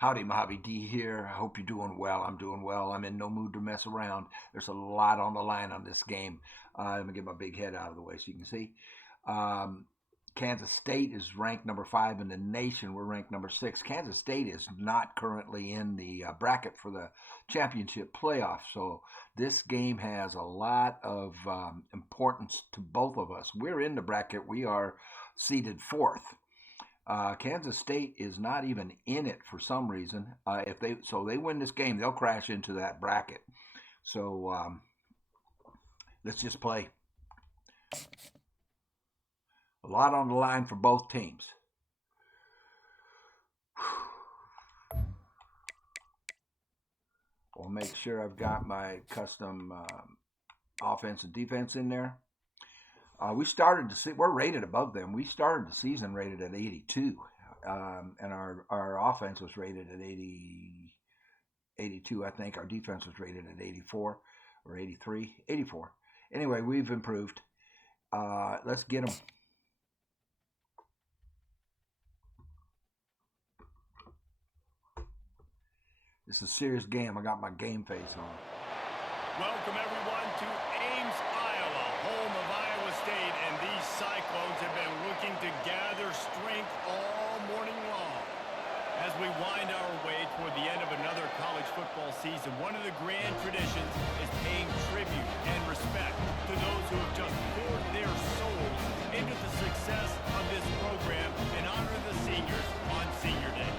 Howdy, Mojave D here. I hope you're doing well. I'm doing well. I'm in no mood to mess around. There's a lot on the line on this game. Let me get my big head out of the way so you can see. Um, Kansas State is ranked number 5 in the nation. We're ranked number 6. Kansas State is not currently in the bracket for the championship playoff. So this game has a lot of importance to both of us. We're in the bracket. We are seeded 4th. Kansas State is not even in it for some reason. If they win this game, they'll crash into that bracket. So let's just play. A lot on the line for both teams. I'll make sure I've got my custom offense and defense in there. We're rated above them. We started the season rated at 82, and our offense was rated at 82, I think. Our defense was rated at 84 or 83, 84. Anyway, we've improved. Let's get them. This is a serious game. I got my game face on. Welcome, everyone, to Ames, Iowa, home of Iowa State, and these Cyclones have been looking to gather strength all morning long. As we wind our way toward the end of another college football season, one of the grand traditions is paying tribute and respect to those who have just poured their souls into the success of this program and honor the seniors on Senior Day.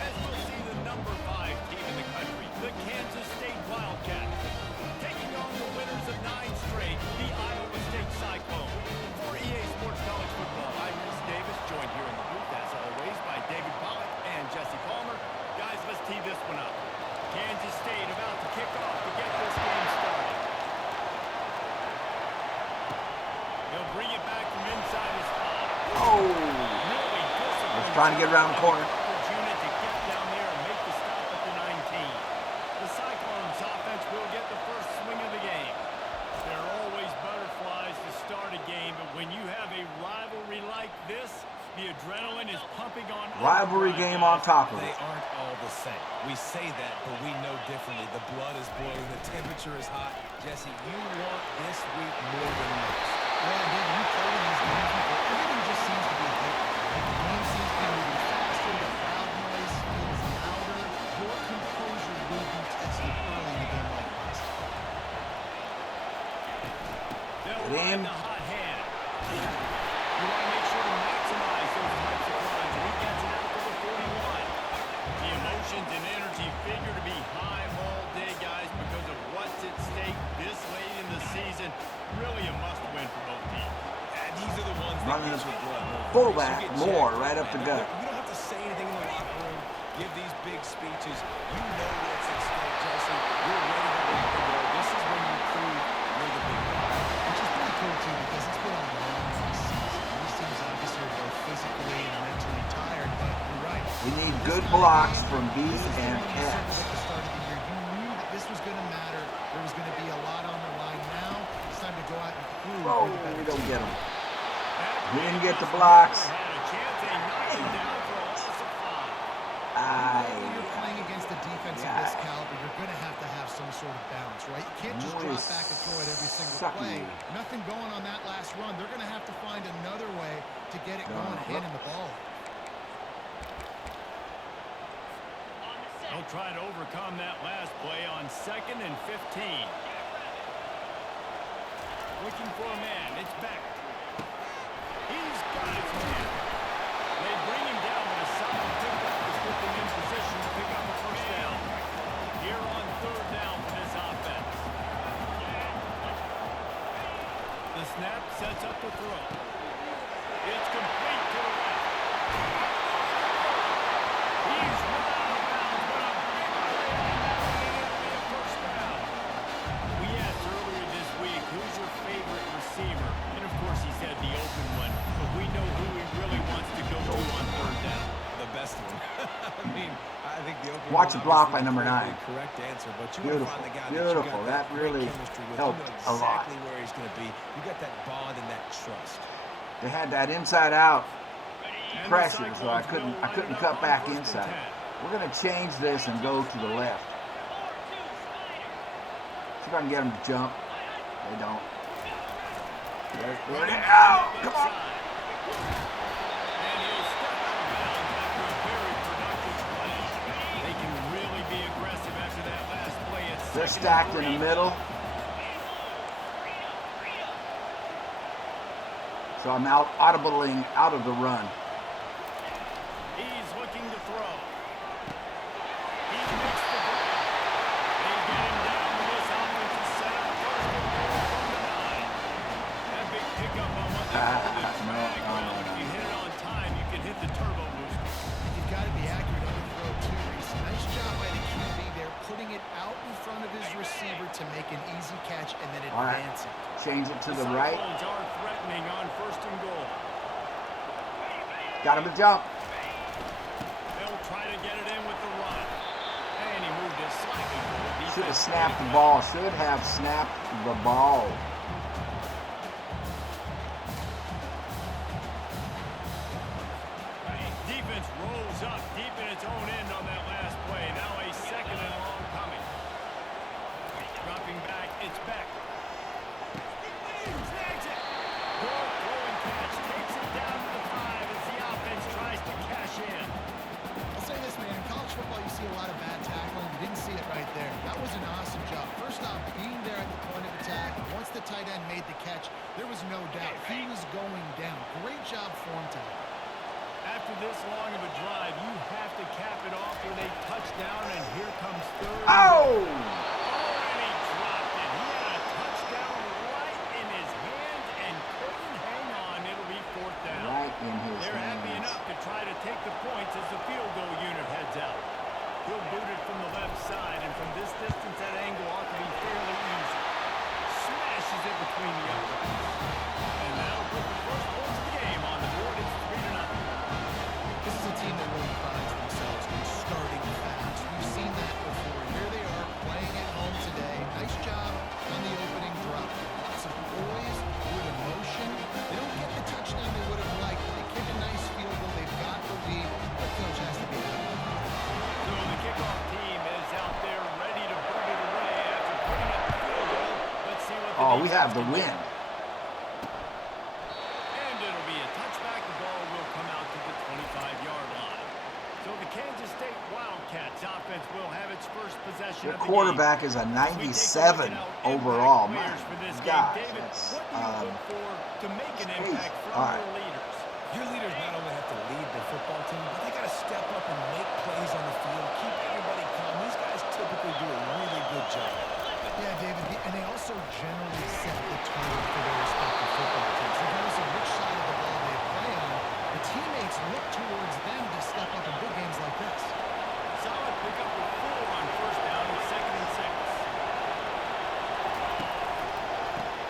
As we'll see the number 5 team in the country, the Kansas State Wildcats, taking on the winners of 9 straight, the Iowa State Cyclones. For EA Sports College Football, I'm Rhys Davis, joined here in the booth, as always, by David Pollack and Jesse Palmer. Guys, let's tee this one up. Kansas State about to kick off to get this game started. They'll bring it back from inside his spot. Oh! Really I was trying to get around the corner. Opportunity to get down there and make the stop at the 19. The Cyclones offense will get the first swing of the game. There are always butterflies to start a game, but when you have a rivalry like this, the adrenaline is pumping on. Rivalry game on top of it. They aren't all the same. We say that, but we know differently. The blood is boiling. The temperature is hot. Jesse, you want this week more than most. Well, David, you played in these games before. Everything just seems to be different. The game seems to be moving faster. The crowd noise feels louder. Your composure will be tested early in a game like this. They'll ride the hot hand. You want to make sure to maximize those types of runs. And he gets it out to the 41. The emotions and energy figure to be high all day, guys, because of what's at stake this late in the season. Really a must-win for both teams. And these are the ones that Running get your blood moving. fullback You get more jacked right up, up the man. gut. You don't have to say anything in the locker room. Give these big speeches. You know what's at stake, Jesse. You're ready to rock and roll. This is when you prove you're the big guy. Which is pretty cool, too, because it's been a long season. These teams obviously are both physically and mentally tired, but you're right. We need good blocks from B This is the and way you said S. it at the start of the year. You knew that this was going to matter. There was going to be a lot on the line. Now it's time to go out and prove Oh, you're the better we don't team. get them. We didn't get the blocks. Had a chance. They knocked him down for a loss of 5. When you're playing against a defense of this caliber, you're going to have some sort of balance, right? You can't just drop back and throw it every single play. Nothing going on that last run. They're going to have to find another way to get it going, handing the ball. They'll try to overcome that last play on 2nd and 15. Looking for a man. It's back. He's got his man. They bring him down with a solid pickup to put them in position to pick up a first down. Here on 3rd down for this offense. The snap sets up the throw. It's complete to the left. He's run out of bounds, but a big play on that one, and it'll be a first down. We asked earlier this week, who's your favorite receiver? And of course he said the open one, but we know who he really wants to go to on 3rd down. The best one. I mean, I think the open Watch the one block by obviously number is 9. the correct answer, but you Beautiful, want to find the guy beautiful. that That you got really great chemistry with. helped You know a lot. exactly where he's going to be. You got that bond and that trust. They had that inside out And the pressure, so I Cyclones couldn't will line it cut up on back 1st and inside. 10. We're going to change this and go to the left. See if I can get them to jump. They don't. There they go. Come on. And he'll step out of bounds after a very productive play. They can really be aggressive after that last play. They're stacked in the middle. So I'm audibling out of the run. He's looking to throw. He makes the break. They get him down to this offensive setup. First and goal from the 9. That big pickup on what they call the drag route. If you hit it on time, you can hit the turbo boost. You've got to be accurate on the throw, too, Reese. Nice job by the QB there, putting it out in front of his receiver to make an easy catch and then advance it. Change it to the right. Cyclones are threatening on first and goal. Got him to jump. They'll try to get it in with the run. And he moved it slightly forward. Should have snapped the ball. Should have snapped the ball. Defense rolls up deep in its own end on that last play. Now a second and long coming. Dropping back, it's Beck. Snags it. Good throwing catch. Takes it down to the 5 as the offense tries to cash in. I'll say this, man. In college football, you see a lot of bad tackling. You didn't see it right there. That was an awesome job. First off, being there at the point of attack. Once the tight end made the catch, there was no doubt he was going down. Great job form time. After this long of a drive, you have to cap it off with a touchdown, and here comes third. Oh! And he dropped it. He had a touchdown right in his hands and couldn't hang on. It'll be fourth down. Right in his They're happy hands. enough to try to take the points as the field goal unit heads out. He'll boot it from the left side, and from this distance, that angle ought to be fairly easy. Smashes it between the uprights. And that'll put the first points of the game on the board. It's 3-0. This is a team that really prides themselves on starting fast. We've seen that before. Here they are playing at home today. Nice job on the opening drop. Lots of poise, good emotion. They don't get the touchdown they would have liked. They kick a nice field goal. They've got the lead. Their coach has to be happy. So the kickoff team is out there ready to boot it away after putting up the field goal. Let's see what the We have the defense can do. win. And it'll be a touchback. The ball will come out to the 25-yard line. So the Kansas State Wildcats offense will have its first possession Their of the quarterback game. is a As we take a look 97 at our overall. impact My players for this game, gosh, David, that's what do you look for to make an crazy. impact from All right. your leaders? Your leaders not only have to lead the football team, but they got to step up and make plays on the field, keep everybody calm. These guys typically do a really good job. Yeah, David, and they also generally set the tone for their respective football teams. Regardless of which side of the ball they play on, the teammates look towards them to step up in big games like this. Solid pickup with 4 on first down and 2nd and 6.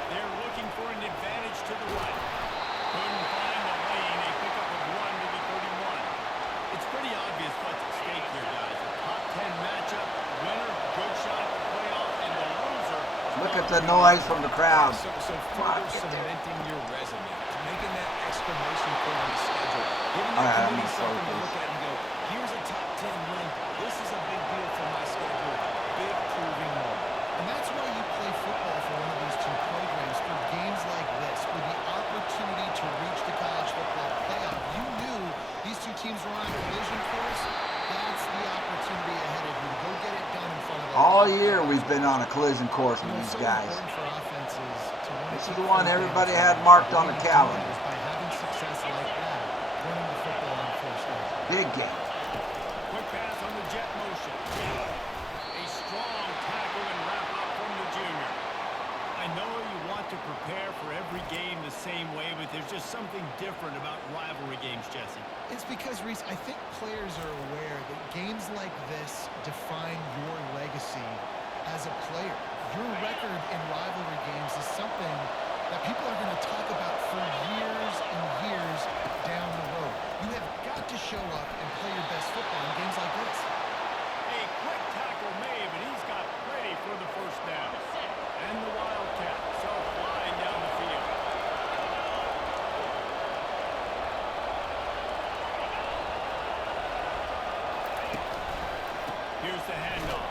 They're looking for an advantage to the right. Couldn't find the lane. A pickup of 1 to the 31. It's pretty obvious what's at stake here, guys. A top 10 matchup, winner, good shot at the playoff, and the loser. Look at the noise from the crowd. So further cementing your resume, making that exclamation point on the schedule, giving All the right, committee I'm something to focused. look at and go, here's a top 10 win. This is a big deal for my schedule. Big proving moment. And that's why you play football for one of these two programs, for games like this, for the opportunity to reach the college football playoff. You knew these two teams were on a collision course. That's the opportunity ahead of you to go get it done in front of All year we've been on a collision course with these so guys. important for offenses to want This to is keep the one their everybody games had alive. marked on the Winning calendar. games by having success like that, running the football on first down. Big game. Quick pass on the jet motion. A strong tackle and wrap up from the junior. I know you want to prepare for every game the same way, but there's just something different about rivalry games, Jesse. It's because, Reese, I think players are aware that games like this define your legacy as a player. Your record in rivalry games is something that people are going to talk about for years and years down the road. You have got to show up and play your best football in games like this. A quick tackle made, but he's got ready for the first down. And the Wildcats are flying down the field. Here's the handoff.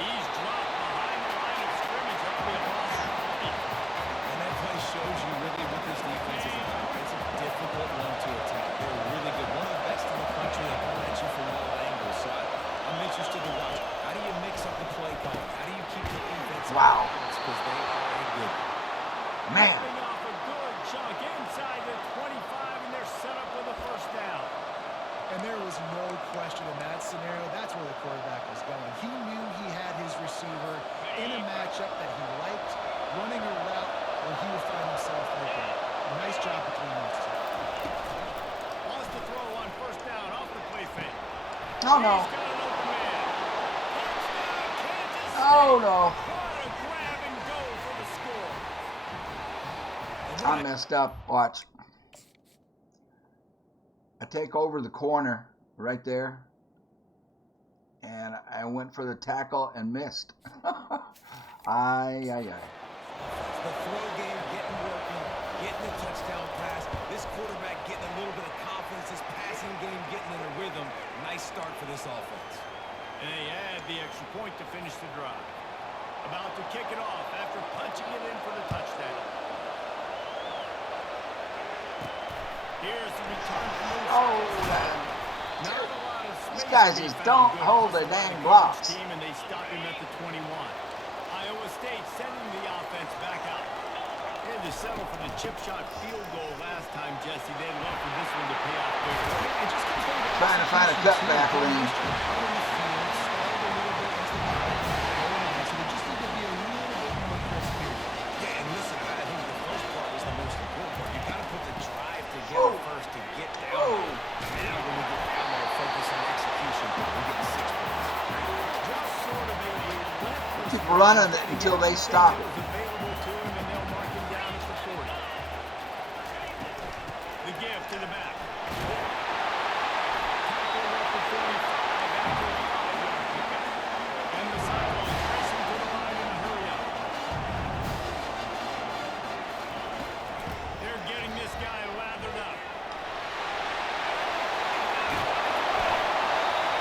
He's dropped behind the line of scrimmage. That'll be a loss of 20. And that play shows you really what this defense is about. It's a difficult one to attack. They're really good. One of the best in the country. They come at you from all angles. So I'm interested to watch. How do you mix up the play call? How do you keep the defense? Wow. Because they are good. Man. Ripping off a good chunk inside the 25, and they're set up with a first down. And there was no question in that scenario. That's where the quarterback was going. He knew he had his receiver in a matchup that he liked, running a route where he would find himself open. Nice job between those two. Wants to throw on first down off the play fake. Oh, no. He's got an open man. Touchdown, Kansas State. Oh, no. What a grab and go for the score. I messed up. Watch. I take over the corner right there, and I went for the tackle and missed. Ay. The throw game getting working, getting the touchdown pass. This quarterback getting a little bit of confidence. His passing game getting in a rhythm. Nice start for this offense. And they add the extra point to finish the drive. About to kick it off after punching it in for the touchdown. Here's the return from the Not a lot of space. These guys just don't hold their dang blocks. Team, and they stop him at the 21. Iowa State sending the offense back out. They had to settle for the chip shot field goal last time, Jesse. They'd love for this one to pay off big. It just comes down to Trying to find a cutback lane. Yeah, and listen, I think the first part was the most important part. You got to put the drive together first to get down. Now when we get down there, focus on execution. We get 6 points. Just sort of a relentless Keep running it until they stop it. available to him, and they'll mark him down at the 40. The give to the back. Tackle at the 45 after a 5-yard pickup. And the Cyclones racing to the line in a hurry-up. They're getting this guy lathered up.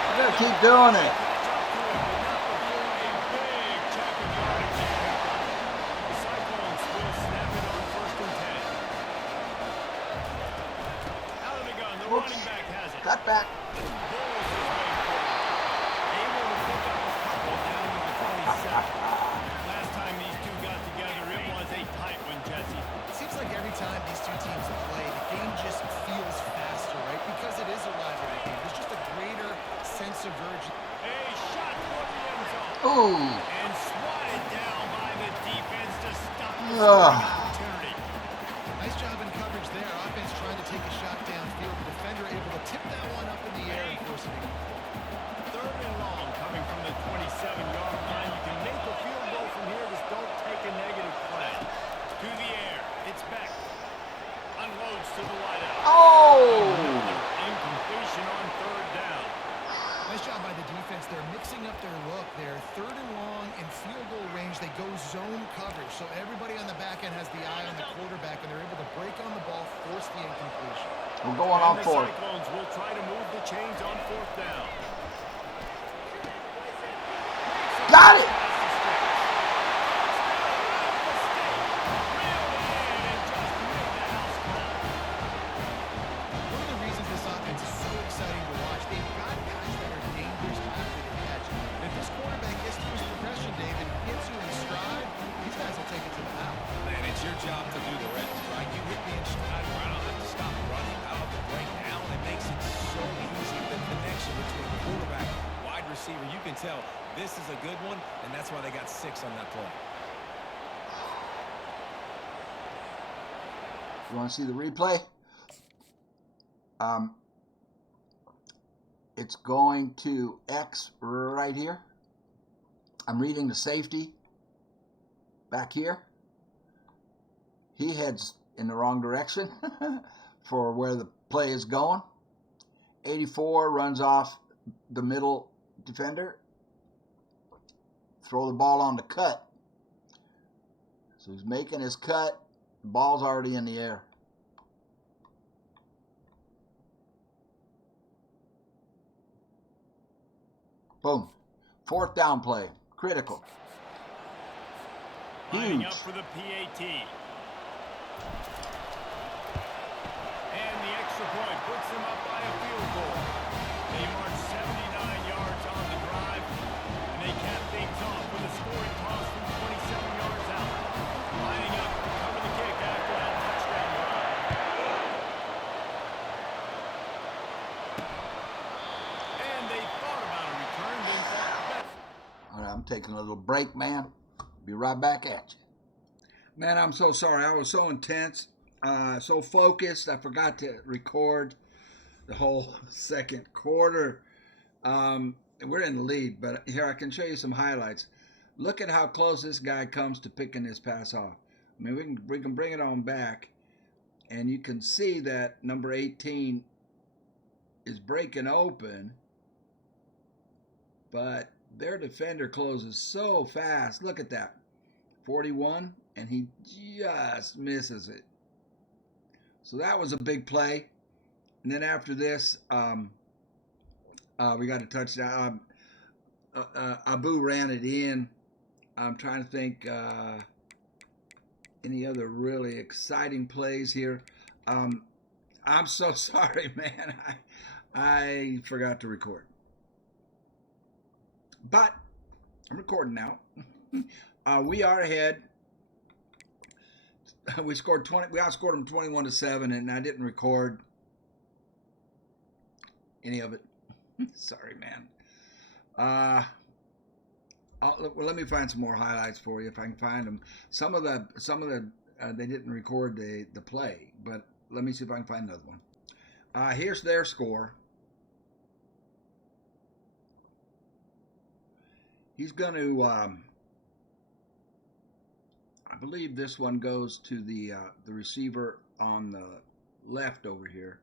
You gotta keep doing it. Catch up to him, but not before a big chunk of yardage is picked up. The Cyclones will snap it on 1st and 10. Out of the gun, the running back has it. Cut back. Bulls his way forward. Able to pick up a couple down to the 27. Last time these two got together, it was a tight one, Jesse. It seems like every time these two teams play, the game just feels faster, right? Because it is a rivalry game. There's just a greater sense of urgency. A shot toward the end zone. Ooh. And swatted down by the defense to stop the Ugh. scoring opportunity. Nice job in coverage there. Offense trying to take a shot downfield. The defender able to tip that one up in the air and force it in. 3rd and long coming from the 27-yard line. You can make a field goal from here. Just don't take a negative play. To the air. It's Beck. Unloads to the wideout. Oh. Incompletion on 3rd down. Nice job by the defense. They're mixing up their look there. 3rd and long in field goal range. They go zone coverage. So everybody on the back end has the eye on the quarterback, and they're able to break on the ball, force the incompletion. We're going on And the 4th. Cyclones will try to move the chains on 4th down. Got it. One of the reasons this offense is so exciting to watch, they've got guys that are dangerous after the catch. If this quarterback gets through his progression, David, hits you in stride, these guys will take it to the house. Man, it's your job to do the rest, right? You hit me in stride, I don't have to stop running. I don't have to break down. It makes it so easy. The connection between quarterback, wide receiver, you can tell this is a good one, and that's why they got 6 on that play. You want to see the replay? It's going to X right here. I'm reading the safety back here. He heads in the wrong direction for where the play is going. 84 runs off the middle defender. Throw the ball on the cut. So he's making his cut. The ball's already in the air. Boom. 4th down play. Critical. Lining Huge. up for the PAT. And the extra point puts them up by a field goal. They march 79 yards on the drive, and they cap things off with a scoring toss from 27 yards out. Lining up to cover the kick after that touchdown drive. And they thought about a return, then thought better. All right, I'm taking a little break, man. Be right back at you. Man, I'm so sorry. I was so intense, so focused. I forgot to record the whole second quarter. We're in the lead, but here I can show you some highlights. Look at how close this guy comes to picking this pass off. I mean, we can bring it on back, and you can see that number 18 is breaking open, but their defender closes so fast. Look at that. 41, and he just misses it. So that was a big play. And then after this, we got a touchdown. Abu ran it in. I'm trying to think any other really exciting plays here. I'm so sorry, man. I forgot to record. But I'm recording now. We are ahead. We scored 20. We outscored them 21-7, and I didn't record any of it. Sorry, man. Well, let me find some more highlights for you if I can find them. Some of the they didn't record the play, but let me see if I can find another one. Here's their score. He's going to. I believe this one goes to the receiver on the left over here.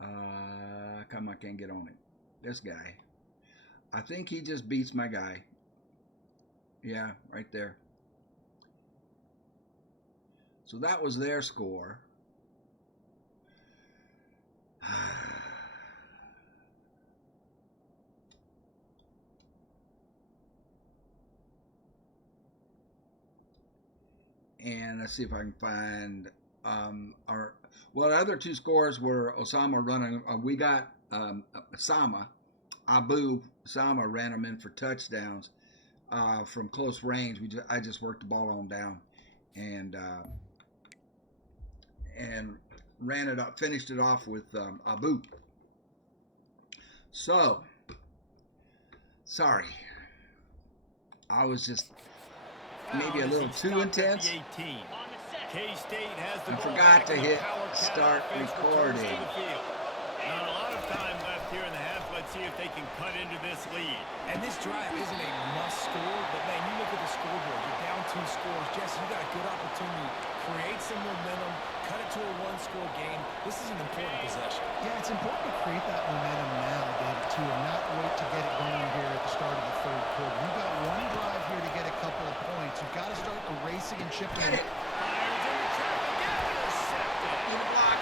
Come, I can't get on it. This guy. I think he just beats my guy. Yeah, right there. So that was their score. And let's see if I can find the other two scores were Osama running. We got Abu Sama ran them in for touchdowns from close range. I just worked the ball on down and ran it up, finished it off with Abu. So sorry, I was just maybe a little too intense. I forgot to hit start recording. Not a lot of time left here in the half. Let's see if they can cut into this lead. And this drive isn't a must score, but man, you look at the scoreboard. You're down 2 scores. Jesse, you got a good opportunity. Create some momentum. Cut it to a 1-score game. This is an important possession. Yeah, it's important to create that momentum now, David, too, and not wait to get it going here at the start of the third quarter. You've got one drive here to get a couple of points. You've got to start erasing and chipping. Get it. Fires into traffic. Intercepted. In the block.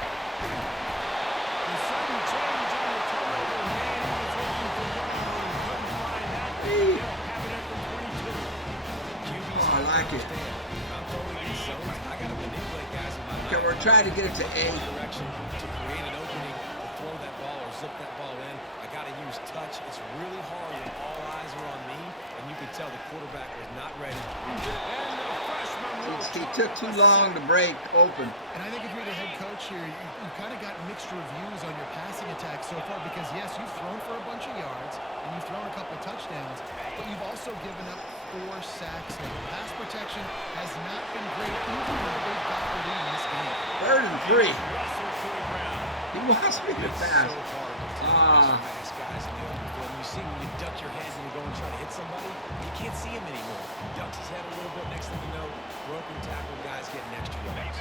The sudden change on the turnover. Man, he was looking for running room. Couldn't find that. They'll have it at the 22. Oh, I like it. I'm throwing these zones. I got to manipulate guys in my Okay, we're trying to get it to A. direction to create an opening, to throw that ball or zip that ball in. I got to use touch. It's really hard when all eyes are on me, and you can tell the quarterback was not ready. And the freshman He took too long to break open. And I think if you're the head coach here, you've kind of got mixed reviews on your passing attack so far because, yes, you've thrown for a bunch of yards and you've thrown a couple of touchdowns, but you've also given up 4 sacks. Now, pass protection has not been great even though they've got the lead in this game. 3rd and 3. wrestled to the ground. He wants me to pass. Fast guys in the open field. You see when you duck your head and you go and try to hit somebody, you can't see him anymore. He ducks his head a little bit. Next thing you know, broken tackle guys getting extra yards.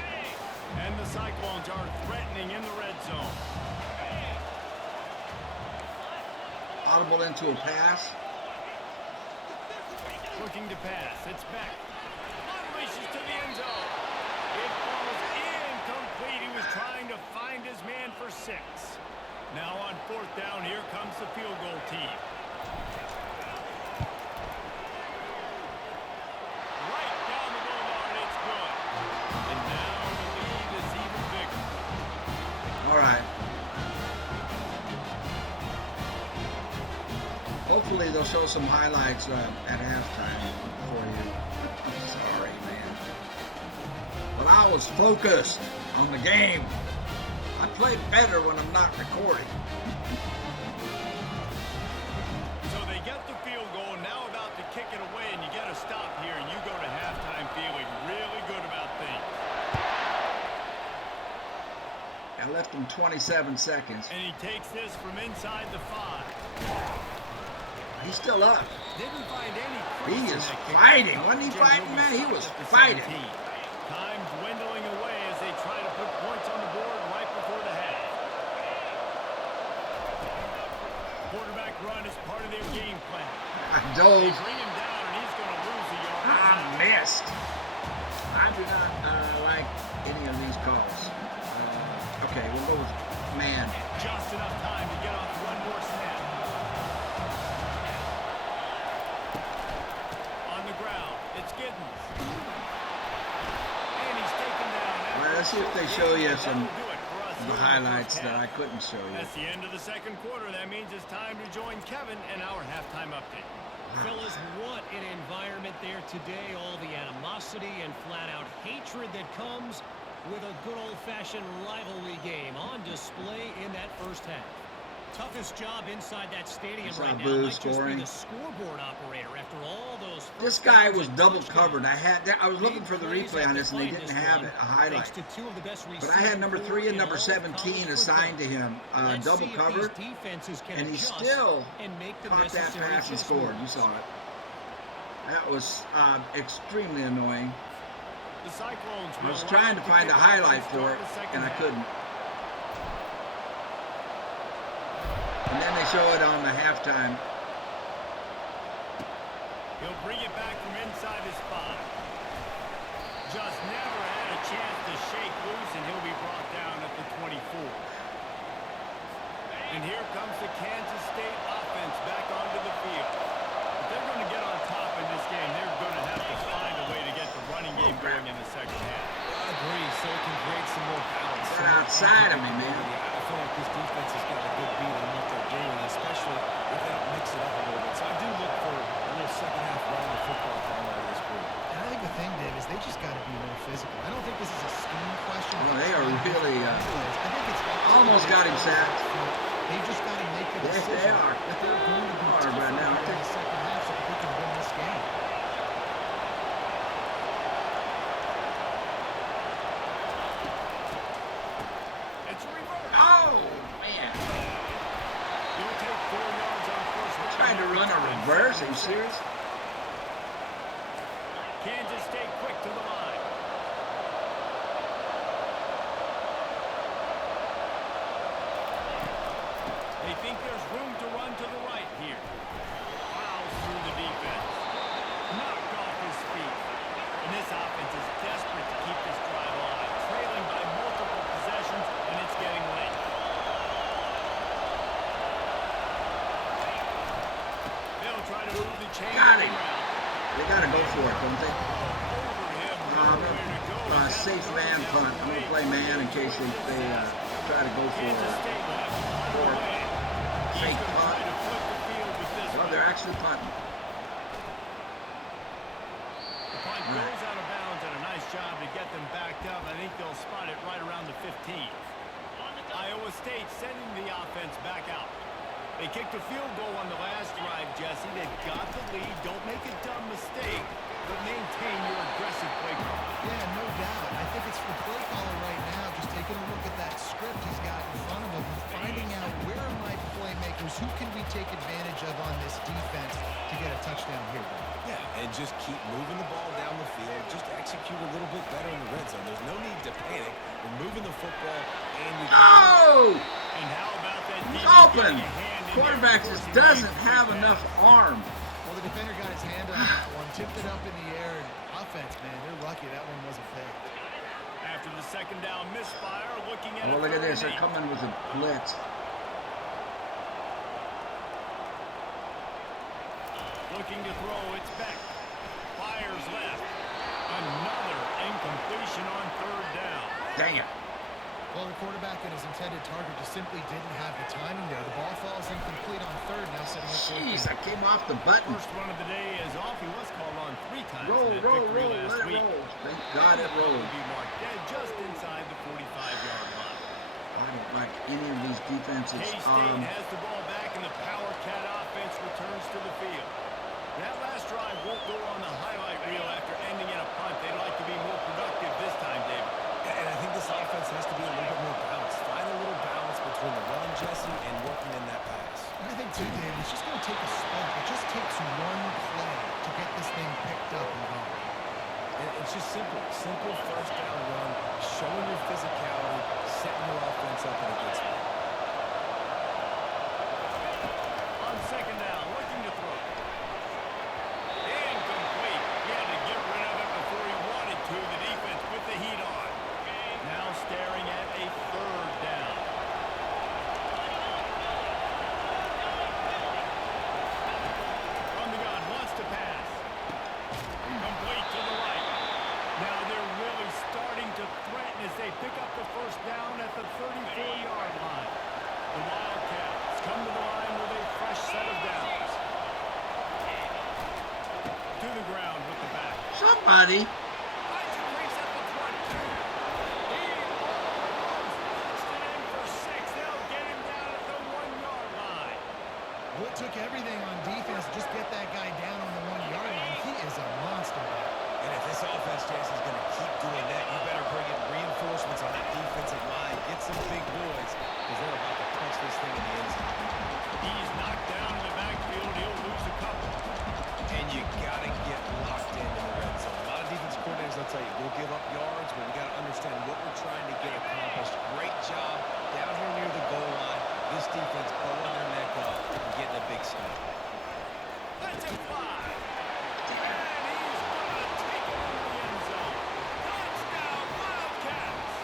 And the Cyclones are threatening in the red zone. Audible into a pass. Looking to pass. It's back. Unleashes to the end zone. It falls incomplete. He was trying to find his man for 6. Now on 4th down, here comes the field goal team. Hopefully they'll show some highlights at halftime for you. I'm sorry, man. But I was focused on the game. I play better when I'm not recording. So they get the field goal, now about to kick it away, and you get a stop here, and you go to halftime feeling really good about things. I left him 27 seconds. And he takes this from inside the 5. He's still up. Didn't find any. He is fighting. Wasn't he fighting, man? He was fighting. Time dwindling away as they try to put points on the board right before the half. Quarterback run is part of their game plan. I dove. They bring him down, and he's going to lose a yard. I missed. I do not like any of these calls. Okay, we'll go with man. Just enough time to get off one more snap. On the ground, it's Giddens. And he's taken down. Well, let's see if they show you some of the highlights that I couldn't show you. That's the end of the second quarter. That means it's time to join Kevin and our halftime update. Fellas, what an environment there today. All the animosity and flat-out hatred that comes with a good old-fashioned rivalry game on display in that first half. Toughest job inside that stadium right now might just be the scoreboard operator after all those. This guy was double covered. I was looking for the replay on this, and they didn't have it, a highlight. But I had number 3 and number 17 assigned to him, double covered, and he still caught that pass and scored. You saw it. That was extremely annoying. The Cyclones I was trying to find a highlight for it, and I couldn't. And then they show it on the halftime. He'll bring it back from inside his 5. Just never had a chance to shake loose, and he'll be brought down at the 24. And here comes the Kansas State offense back onto the field. If they're going to get on top in this game, they're going to have to find a way to get the running game going in the second half. I agree, so it can create some more balance. Right outside of me, man. I feel like this defense has got a good beat on what they're doing, especially if they don't mix it up a little bit. So I do look for a little second half run of football coming out of this group. And I think the thing, Dave, is they just got to be more physical. I don't think this is a scheme question. Well, they are really I think it's almost got him sacked. They just got to make the Yes, decision they are. that they're going to be Hard tougher right now, in the second half so that they can win this game. It's reversed. Oh, man. He'll take 4 yards on first down. Trying to run a reverse? Are you serious? Kansas State quick to the line. They think there's room to run to the right here. Fouls through the defense. Knocked off his feet. And this offense is desperate to keep this drive alive. Trailing by multiple possessions, and it's getting late. They'll try to move the chains Got him. around. They got to go for it, don't they? Over him. I'm Nowhere to go. going to safe man punt. I'm going to play man in case they try to go for Kansas it. State will have to punt away. He's Fake going to try punt. to flip the field with this Well, one. they're actually punting. The punt goes out of bounds, and a nice job to get them backed up. I think they'll spot it right around the 15. Iowa State sending the offense back out. They kicked a field goal on the last drive, Jesse. They've got the lead. Don't make a dumb mistake, but maintain your aggressive play call. Yeah, no doubt. I think it's for play caller right now, just taking a look at that script he's got in front of him and finding out where are my playmakers, who can we take advantage of on this defense to get a touchdown here. Yeah, and just keep moving the ball down the field. Just execute a little bit better in the red zone. There's no need to panic. We're moving the football, and we Oh! And how about that He's defense open. getting a hand in Quarterback there, just forcing doesn't the have back. enough arm. Well, the defender got his hand on that one, tipped it up in the air, and offense, man, they're lucky that one wasn't picked. After the second down misfire, looking at Well, a look at third this. They're and 8. coming with a blitz. Looking to throw, it's back. Fires left. Another incompletion on third down. Dang it. Well, the quarterback and his intended target just simply didn't have the timing there. The ball falls incomplete on third. Now Jeez, I came off the button. First run of the day is off. He was called on 3 times Roll, in that roll, victory roll, last let it week. roll. Thank God it rolled. Will be marked dead just inside the 45-yard line. I don't like any of these defenses. K-State has the ball back, and the Power Cat offense returns to the field. That last drive won't go on the highlight reel after ending in a punt. They'd like to be more productive this time, David. And I think this offense has to be a little bit more balanced. Find a little balance between the run, Jesse, and working in that pass. I think, too, David, it's just going to take a spark. It just takes one play to get this thing picked up and going. It's just simple. Simple first down run, showing your physicality, setting your offense up in a good spot. On second down, looking to throw. Incomplete. He had to get rid of it before he wanted to. The defense with the heat on. Now staring at a third down. From the gun, wants to pass. Complete to the right. Now they're really starting to threaten as they pick up the first down at the 34-yard line. The Wildcats come to the line with a fresh set of downs. To the ground with the back. Somebody. Hijinx at the 20. He almost touched it in for 6. They'll get him down at the 1-yard line. Well, it took everything on defense to just get that guy down on the 1-yard line. He is a monster. And if this offense, Jason, is going to keep doing that, you better bring in reinforcements on that defensive line. Get some big boys, because they're about to punch this thing in the end zone. He's knocked down in the backfield. He'll lose a couple. And you got to get locked in the red zone. A lot of defense coordinators, I'll tell you, we'll give up yards, but we got to understand what we're trying to get accomplished. Great job down here near the goal line. This defense pulling their neck up and getting a big stop. Let's it fly. And he's going to take it into the end zone. Touchdown, Wildcats.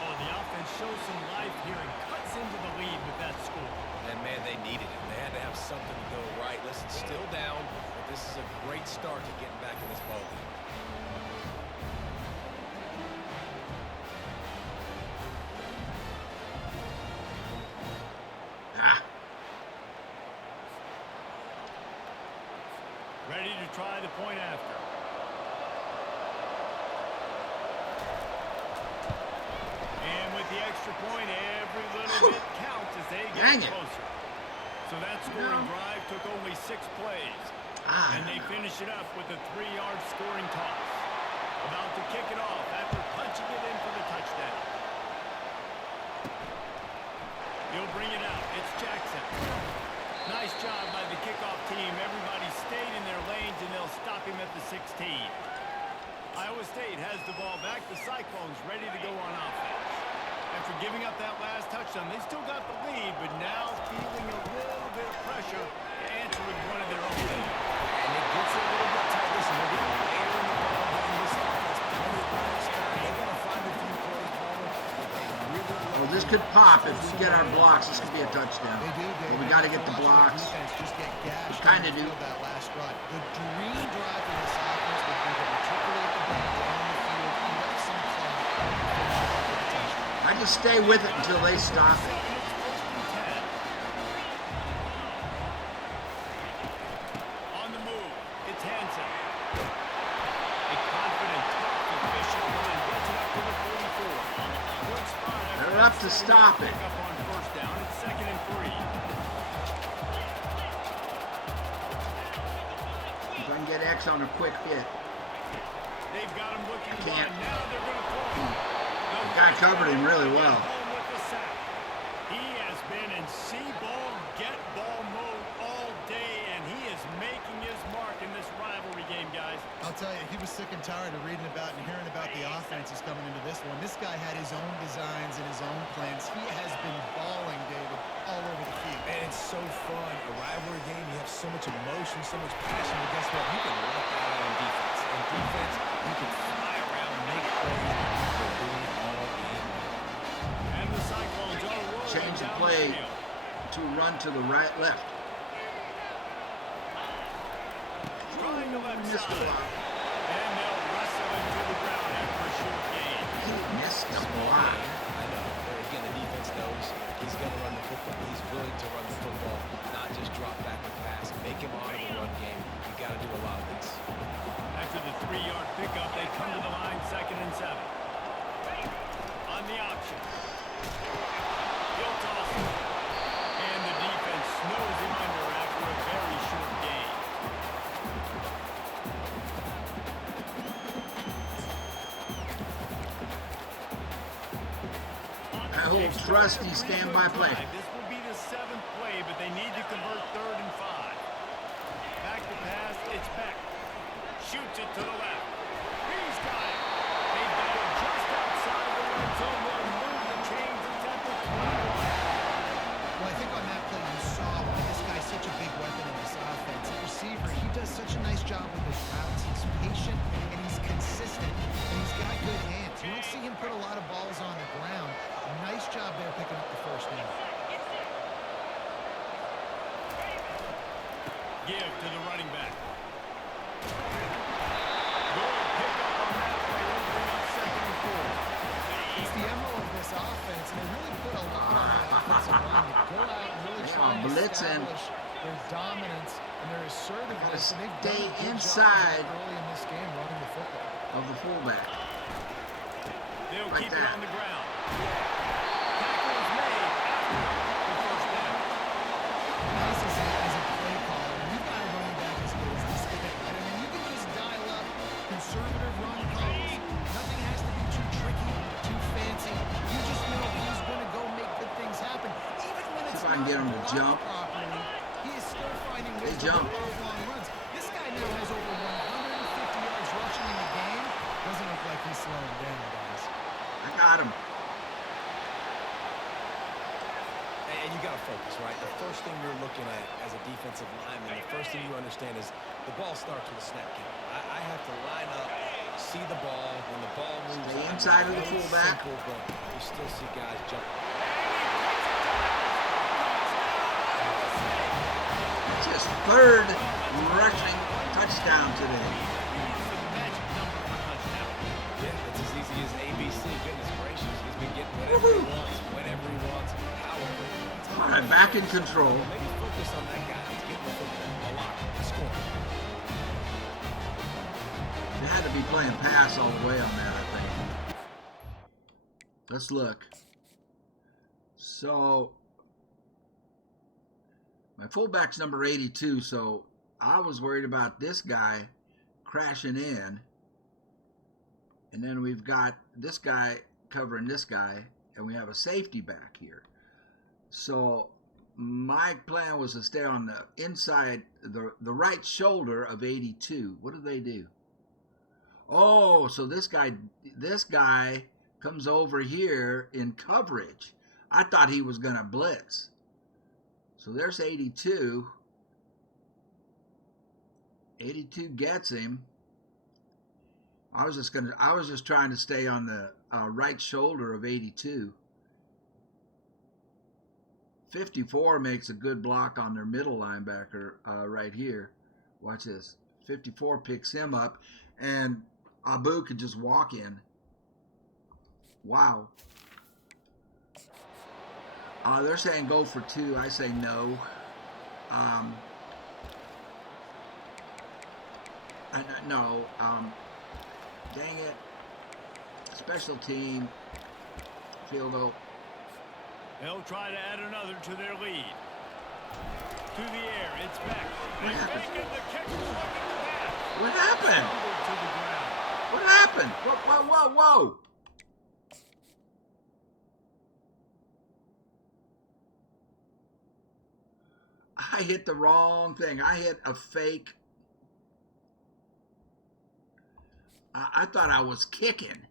Oh, the offense shows some life here and cuts into the lead with that score. And, man, they needed it. They had to have something to go right. Listen, still down, but this is a great start to getting back in this ballgame. Ah, Ready to try the point after. And with the extra point, every little bit counts as they Dang get it. closer. So that scoring drive took only 6 plays. And they finish it up with a 3-yard scoring toss. About to kick it off after punching it in for the touchdown. He'll bring it out. It's Jackson. Nice job by the kickoff team. Everybody stayed in their lanes, and they'll stop him at the 16. Iowa State has the ball back. The Cyclones ready to go on offense. After giving up that last touchdown, they still got the lead, but now feeling a little bit of pressure to answer with one of their own. And it gets a little bit tight. Listen, we're getting later in the ball game. This offense, plenty of practice time. They're going to find a few plays, Palmer, but they really well, this could pop if we get our blocks. This could be a touchdown. They do, David. But we got to get the blocks. Defense just get gashed. We kinda do. That last drive. The dream drive for this offense would be to matriculate the ball down the field, eat up some clock, and finish it off with a touchdown. I just stay with it until they stop it. On the move, it's Hansen. A confident, tough, efficient run gets it up to the 44. Good spot. They're up to stop it. Pick up on first down. It's 2nd and 3. If I can get X on a quick hit. They've got him looking to can't. run. Now they're going to throw. The guy covered him really well. Home with the sack. He has been in see-ball, get-ball mode all day, and he is making his mark in this rivalry game, guys. I'll tell you, he was sick and tired of reading about and hearing about the offenses coming into this one. This guy had his own designs and his own plans. He has been balling, David, all over the field. And it's so fun. A rivalry game, you have so much emotion, so much passion. But guess what? You can let that out on defense. And defense, you can fly around, make plays, and people are doing it all game. And the Cyclones are rolling Change the down play field. to run to the right, left. Trying the left Missed the side. block. And they'll wrestle him to the ground after a short gain. He missed the block. I know. But again, the defense knows he's going to run the football. He's willing to run the football. drop back and pass, make him honor the run game. You got to do a lot of this. After the 3-yard pickup, they come to the line, 2nd and 7. On the option. He'll toss it. And the defense snows him under after a very short gain. That whole trusty standby play. This will be the 7th play, but they need to convert 3rd and 5. Back to pass, it's Beck. Shoots it to the left. He's got it. They've got it just outside the red zone. They'll move the chains and at the 21. Well, I think on that play you saw why this guy's such a big weapon in this offense. The receiver, he does such a nice job with his routes. He's patient and he's consistent, and he's got good hands. You don't see him put a lot of balls on the ground. Nice job there picking up the first down. Give to the running back. Good pickup on that play. They'll bring up 2nd and 4. It's the MO of this offense, and they really put a lot on the offensive line to go out and really try to establish their dominance and their assertiveness. And they've done a good inside job early in this game running the football. Of the fullback. They'll Like keep that. it on the ground. Tackle is made after the first down. Nice as a play caller. You've got a running back as good as this guy. I mean, you can just dial up conservative run calls. Nothing has to be too tricky, too fancy. You just know he's going to go make good things happen. Even when it's See if I can get him to not jump. properly, he is still finding ways to jump. make those long runs. This guy now has over 150 yards rushing in the game. Doesn't look like he's slowing down, guys. I got him. And you got to focus, right? The first thing you're looking at as a defensive lineman, the first thing you understand is the ball starts with a snap count. I have to line up, see the ball. When the ball moves, Stay inside of the fullback. Simple, but you still see guys jump. Just 3rd rushing touchdown today. Yeah, it's as easy as ABC. Goodness gracious, he's been getting whatever he wants, whenever he wants, however he wants. All right, back in control. Maybe focus on that guy. He's getting the football a lot, scoring. They had to be playing pass all the way on that, I think. Let's look. So, my fullback's number 82, so I was worried about this guy crashing in. And then we've got this guy covering this guy, and we have a safety back here. So my plan was to stay on the inside, the right shoulder of 82. What do they do? Oh, so this guy comes over here in coverage. I thought he was going to blitz. So there's 82. 82 gets him. I was just trying to stay on the right shoulder of 82. 54 makes a good block on their middle linebacker right here. Watch this. 54 picks him up, and Abu could just walk in. Wow. They're saying go for 2. I say no. No. Dang it. Special team. Field goal. They'll try to add another to their lead. To the air, it's back. What happened? The kick is looking to that. What happened? To the ground. What happened? Whoa. I hit the wrong thing. I hit a fake. I thought I was kicking.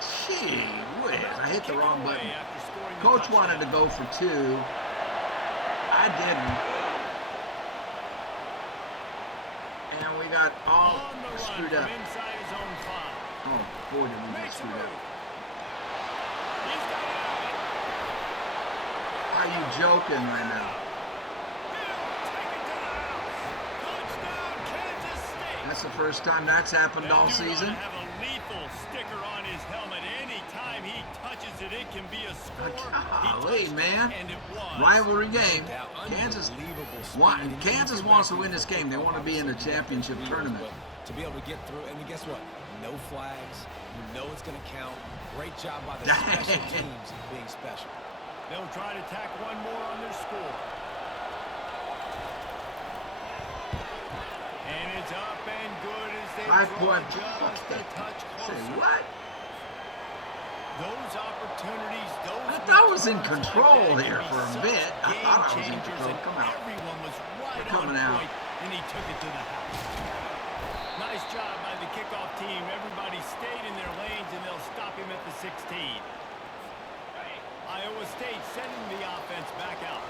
Gee whiz, I hit the wrong button. Coach wanted to go for 2. I didn't. And we got all screwed up. Oh, boy, did we get screwed up. Are you joking right now? That's the first time that's happened all season. Have a lethal sticker on his helmet anytime he touches it. It can be a score. Golly, man. And it was. Rivalry game. Kansas wants to win this game. They want to be in the championship tournament. To be able to get through, and guess what? No flags. You know it's going to count. Great job by the special teams being special. They'll try to tack one more on their score. And it's up and good as they 5 draw point. just a touch closer. Say what? Those opportunities, I thought I was in control here for a bit. I thought I was in control. Come out. Everyone was right coming on out. point, and he took it to the house. Nice job by the kickoff team. Everybody stayed in their lanes, and they'll stop him at the 16. Iowa State sending the offense back out.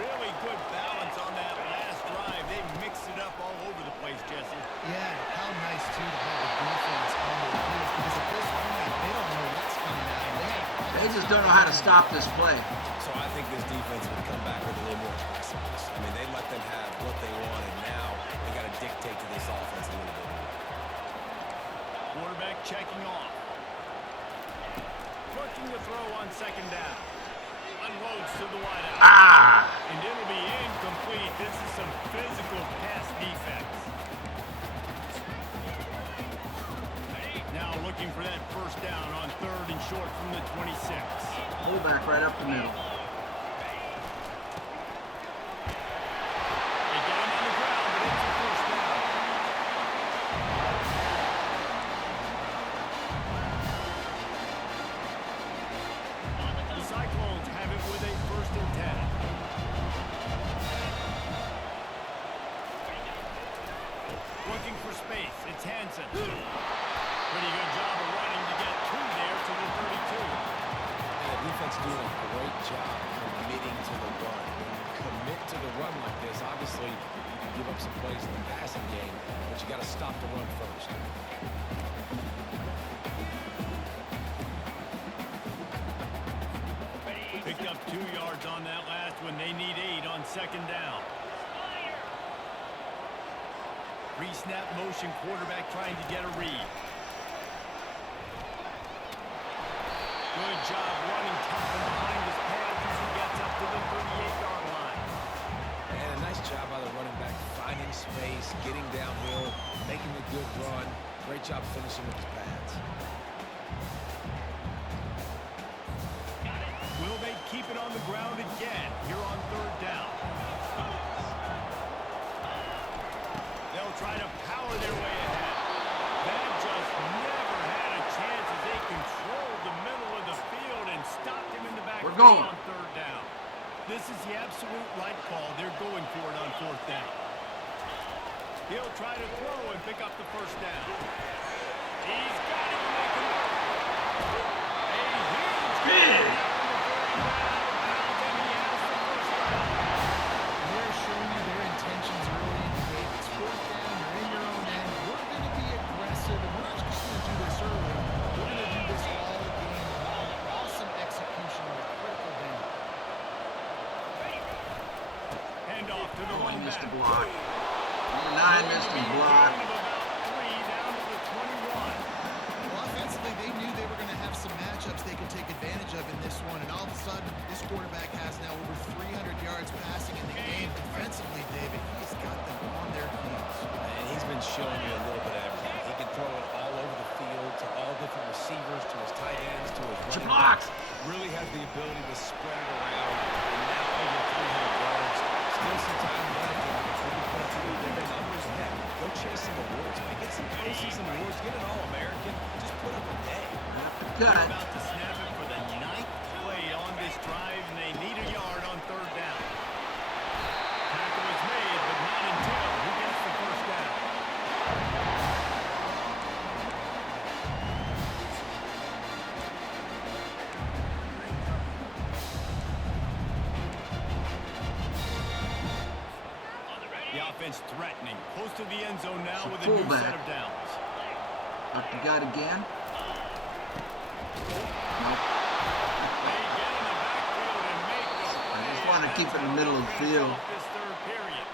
Really good balance on that last drive. They mixed it up all over the place, Jesse. Yeah, how nice, too, to have the defense on their heels, because at this point, they don't know what's coming out. They just don't know how to stop this play. So I think this defense would come back with a little more aggressiveness. I mean, they let them have what they wanted. Now they got to dictate to this offense a little bit more. Quarterback checking off. Working the throw on second down. Unloads to the wideout. And it'll be incomplete. This is some physical pass defense. Now looking for that first down on 3rd and short from the 26. Fullback right up the middle. They get him on the ground, but it's a first down. The Cyclones have it with a 1st and 10. Looking for space. It's Hansen. Pretty good job of running to get through there to the 32. And the defense doing a great job committing to the run. When you commit to the run like this, obviously you can give up some plays in the passing game, but you got to stop the run first. Picked up 2 yards on that last one. They need 8 on 2nd down. Pre-snap motion, quarterback trying to get a read. Good job running tough and behind his pads as he gets up to the 38-yard line. And a nice job by the running back, finding space, getting downhill, making a good run. Great job finishing with his pads. Will they keep it on the ground again here on 3rd down? They'll try to power their way ahead. That just never had a chance as they controlled the middle of the field and stopped him in the back We're going on 3rd down. This is the absolute right call. They're going for it on 4th down. He'll try to throw and pick up the 1st down. He's got it to make it work. A huge Big. They're showing you their intentions early in the game. It's 4th down, you're in your own end. We're going to be aggressive, and we're not just going to do this early. We're going to do this all game long. Awesome execution on a critical down. Hand off to the He missed back. the block. Number 9 missed the block. Well, offensively, they knew they were going to have some matchups they could take advantage of in this one, and all of a sudden, this quarterback has now over 300 yards passing in the game. Defensively, David, he's got them on their heels. And he's been showing you a little bit of everything. He can throw it all over the field to all different receivers, to his tight ends, to his running backs. Really has the ability to spread it around. And now over 300 yards. Still some time left. And if we put up some bigger numbers, heck, go chase some awards. Man, get some postseason awards. Get an All-American. Just put up a day. They're about to snap it for the 9th play on this drive, and they need a yard on 3rd down. Tackle is made, but not until he gets the 1st down. The offense threatening. Close to the end zone now with a new set of downs. Up the gut again. Nope. I just want to keep it in the middle of the field. This 3rd period.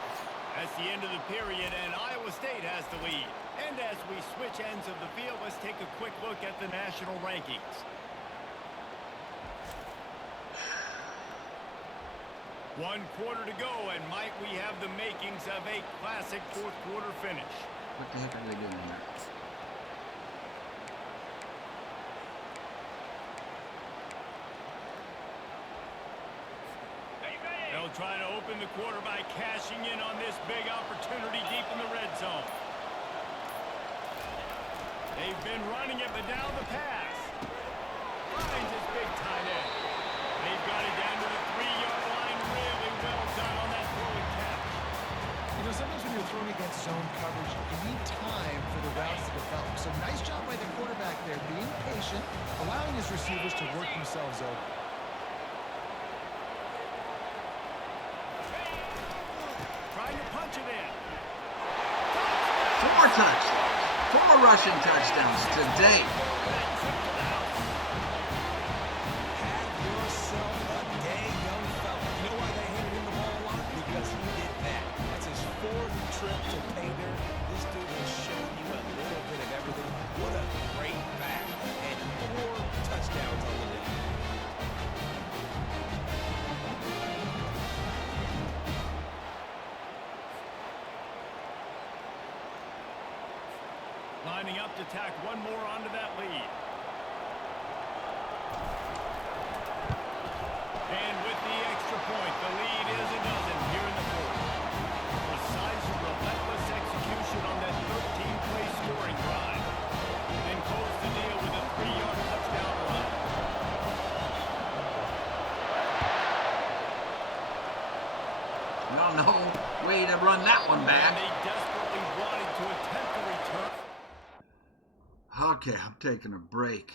That's the end of the period, and Iowa State has the lead. And as we switch ends of the field, let's take a quick look at the national rankings. 1 quarter to go, and might we have the makings of a classic fourth quarter finish. What the heck are they doing here? They'll try to open the quarter by cashing in on this big opportunity deep in the red zone. They've been running it, but now the pass. Finds his big tight end. They've got it down to the 3-yard line. Really well done on that throw and catch. You know, sometimes when you're throwing against zone coverage, you need time for the routes to develop. So nice job by the quarterback there, being patient, allowing his receivers to work themselves over. Trying to punch it in. 4 touchdowns. 4 rushing touchdowns today. Have yourself a day, young fella. You know why they handed him the ball a lot? Because he did that. That's his 4th trip to pay dirt. This dude has shown you a little bit of everything. What a great back. And 4 touchdowns on the day. Lining up to tack one more onto that lead. And with the extra point, the lead is a dozen here in the fourth. Precise, relentless execution on that 13-play scoring drive. And close the deal with a 3-yard touchdown run. No way to run that one back. And they desperately wanted to attempt a return. Okay, I'm taking a break.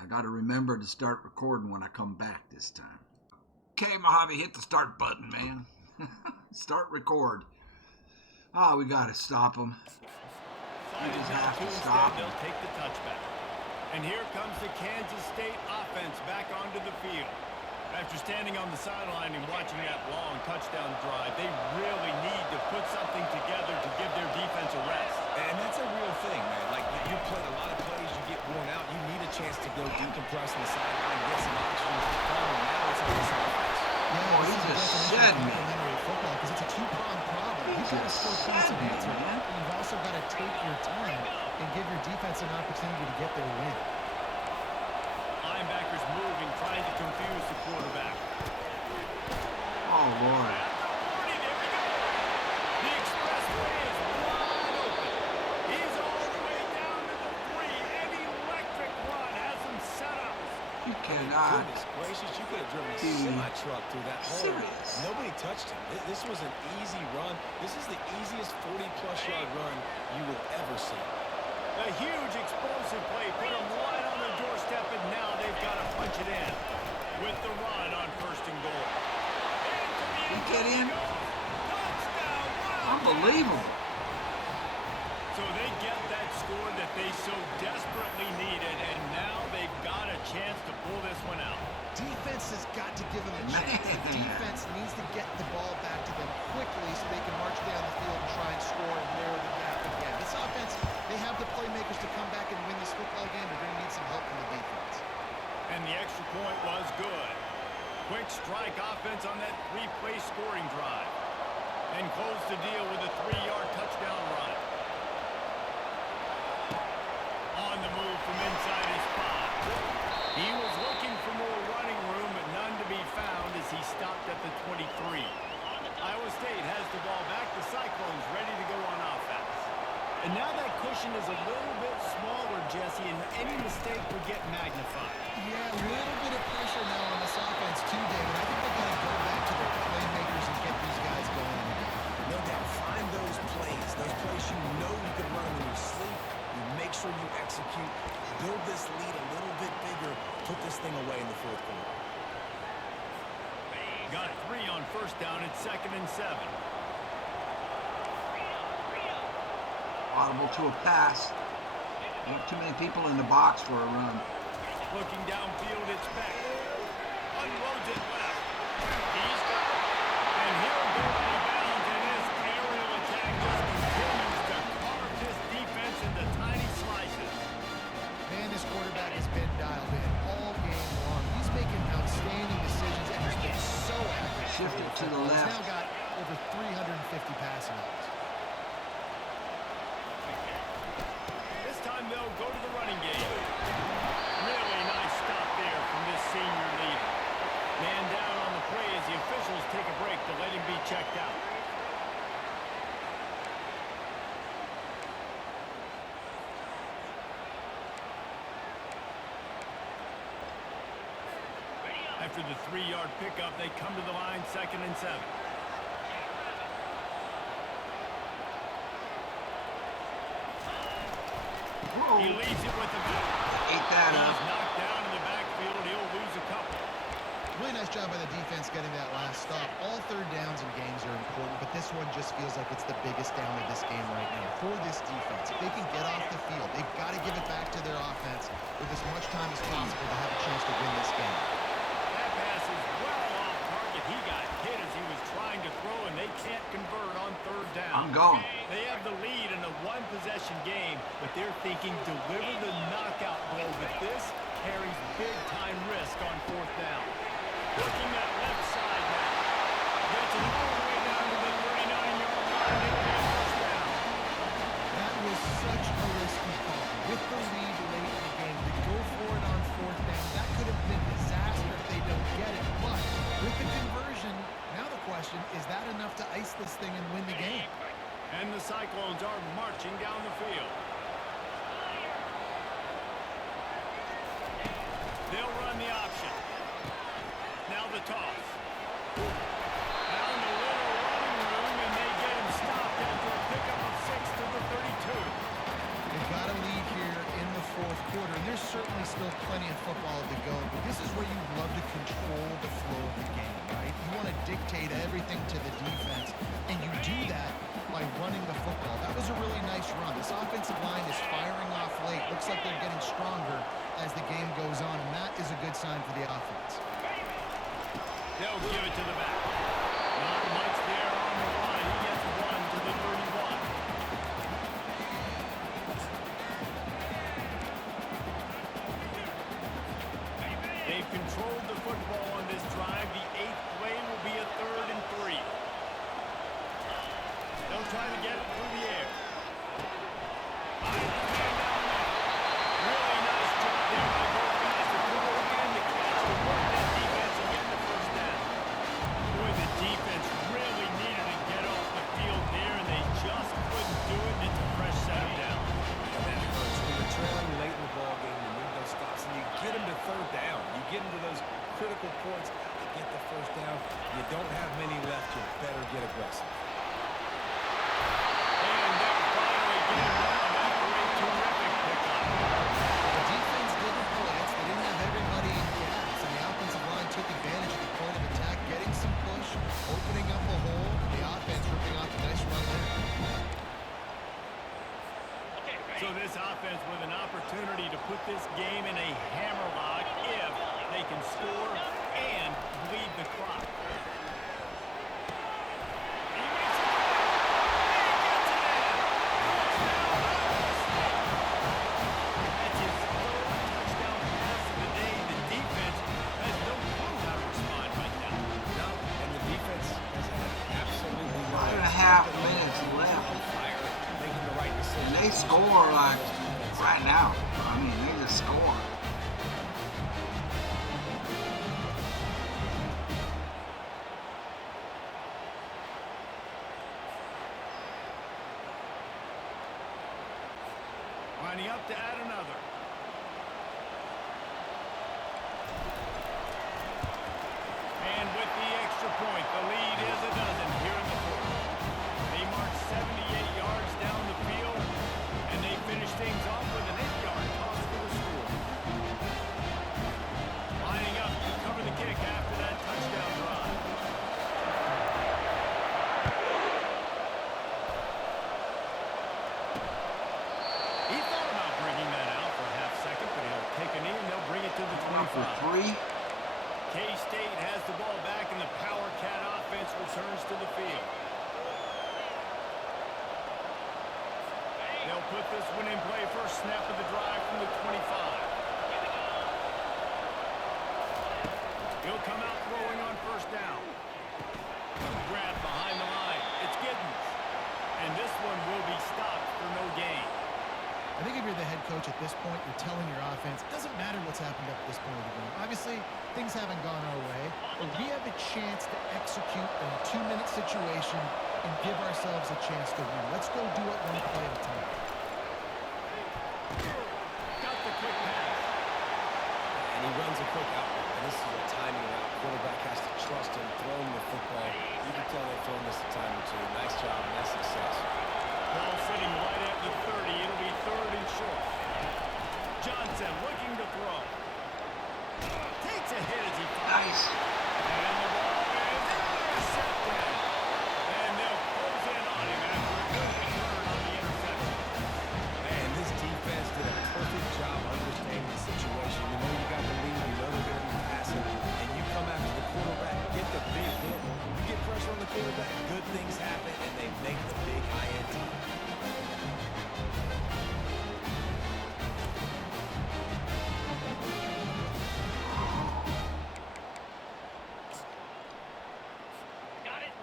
I got to remember to start recording when I come back this time. Okay, Mojave, hit the start button, man. Start record. Oh, we got to stop them. We just have to stop them. They'll take the touchback. And here comes the Kansas State offense back onto the field. After standing on the sideline and watching that long touchdown drive, they really need to put something together to give their defense a rest. And that's a real thing, man. Like, you played a lot of plays, you get worn out, you need a chance to go decompress on the sideline, get some oxygen. Now it's on this offense. Oh, he just shed me. Football, because it's a two-pronged problem. You've got to score points and answer that, and you've also got to take your time and give your defense an opportunity to get their win. Linebackers moving, trying to confuse the quarterback. Oh, Lord. The expressway is wide open. He's all the way down to the 3. An electric run has him set up. You cannot. Goodness gracious, you could have driven a be semi-truck through that hole. serious. Nobody touched him. This was an easy run. This is the easiest 40-plus yard run you will ever see. A huge explosive play put him right on the doorstep, and now they've got to punch it in with the run on 1st and goal. He get in? Touchdown! Unbelievable. So they get that score that they so desperately needed, and now they've got a chance to pull this one out. Defense has got to give them a chance. The defense needs to get the ball back to them quickly so they can march down the field and try and score and narrow the gap again. This offense, they have the playmakers to come back and win this football game. They're going to need some help from the defense. And the extra point was good. Quick strike offense on that 3-play scoring drive. And close the deal with a 3-yard touchdown run. On the move from inside his spot. He was looking for more running room, but none to be found as he stopped at the 23. Iowa State has the ball back. The Cyclones ready to go on offense. And now that cushion is a little bit smaller, Jesse, and any mistake would get magnified. Yeah, a little bit of pressure now on this offense too, David. I think they're going to go back to their playmakers and get these guys going. No doubt, find those plays you know you can run in your sleep. You make sure you execute. Build this lead a little bit bigger. Put this thing away in the 4th quarter. Got 3 on 1st down at 2nd and 7. Audible to a pass. Not too many people in the box for a run. Looking downfield, it's back. Unloads it left. He's got it. And he'll go out of bounds, and his aerial attack just continues to carve this defense into tiny slices. Man, this quarterback has been dialed in all game long. He's making outstanding decisions, and he's Shift it to the football. He's left. now got over 350 passing yards. This time they'll go to the running game. Really nice stop there from this senior leader. Man down on the play as the officials take a break to let him be checked out. After the 3-yard pickup, they come to the line 2nd and 7. Whoa. He leads it with the back. Ate that He's up. knocked down in the backfield. He'll lose a couple. Really nice job by the defense getting that last stop. All third downs in games are important, but this one just feels like it's the biggest down of this game right now for this defense. If they can get off the field, they've got to give it back to their offense with as much time as possible to have a chance to win this game. That pass is well off target. He got hit as he was trying to throw, and they can't convert on 3rd down. I'm going. They have the lead in a one-possession game, but they're thinking deliver the knockout blow, but this carries big-time risk on 4th down. Looking at left side now. Gets it all the way down to the 39-yard line. They get 1st down. That was such a risky call. With the lead late in the game, to go for it on 4th down, that could have been disaster if they don't get it. But with the conversion, now the question, is that enough to ice this thing and win the game? And the Cyclones are marching down the field. They'll run the option. Now the toss. Down the little running room, and they get him stopped after a pickup of 6 to the 32. They've got a lead here in the 4th quarter, and there's certainly still plenty of football to go, but this is where you love to control the flow of the game, right? You want to dictate everything to the defense, and you do that by running the football. That was a really nice run. This offensive line is firing off late. Looks like they're getting stronger as the game goes on, and that is a good sign for the offense. They'll give it to the back. Not much there on the line. He gets 1 to the 31. They've controlled the football on this drive. The 8th play will be a 3rd and 3. They'll try to get it through the air. Really nice job there by both guys to throw and to catch to work that defense and get the 1st down. Boy, the defense really needed to get off the field there, and they just couldn't do it. It's a fresh set of down. That hurts. When you're trailing late in the ballgame, the window stops, and you get them to 3rd down. You get into those critical points to get the 1st down. You don't have many left. You better get aggressive. And they'll finally get him down after a terrific pickup. The defense didn't blitz. They didn't have everybody in gaps, and the offensive line took advantage of the point of attack, getting some push, opening up a hole, and the offense ripping off a nice run there. So this offense with an opportunity to put this game in a hammerlock if they can score and bleed the clock. That's his 3rd touchdown pass of the day. The defense has no clue how to respond right now. No, and the defense has had absolutely no 5.5 minutes left. fire, making the right decision. And they score like right now. I mean, they just score. Lining up to add another. And with the extra point, the lead is a dozen here in the 4th. They march 78 yards down the field, and they finish things off with an 8-yard toss for the score. Lining up to cover the kick after that touchdown drive. He thought about bringing that out for a half second, but he'll take a knee and they'll bring it to the 25. 1 for 3. K-State has the ball back, and the Power Cat offense returns to the field. They'll put this one in play. First snap of the drive from the 25. He'll come out throwing on 1st down. coach at this point, you're telling your offense, it doesn't matter what's happened up to this point of the game. Obviously, things haven't gone our way, but we have a chance to execute in a 2-minute situation and give ourselves a chance to win. Let's go do it one play at a time. Got the quick pass. And he runs a quick out. And this is a timing route. Quarterback has to trust him, throw him the football. You can tell they've thrown this a time or two. Nice job, nice success. Ball sitting right at the 30. It'll be 3rd and short. Johnson looking to throw. Takes a hit as he fires. And the ball is intercepted. And they'll close in on him after a good return on the interception. Man, this defense did a perfect job understanding the situation. You know you got the lead, you know they're going to be passing, and you come after the quarterback, get the big hit. You get pressure on the quarterback, good things happen, and they make the big high-end team.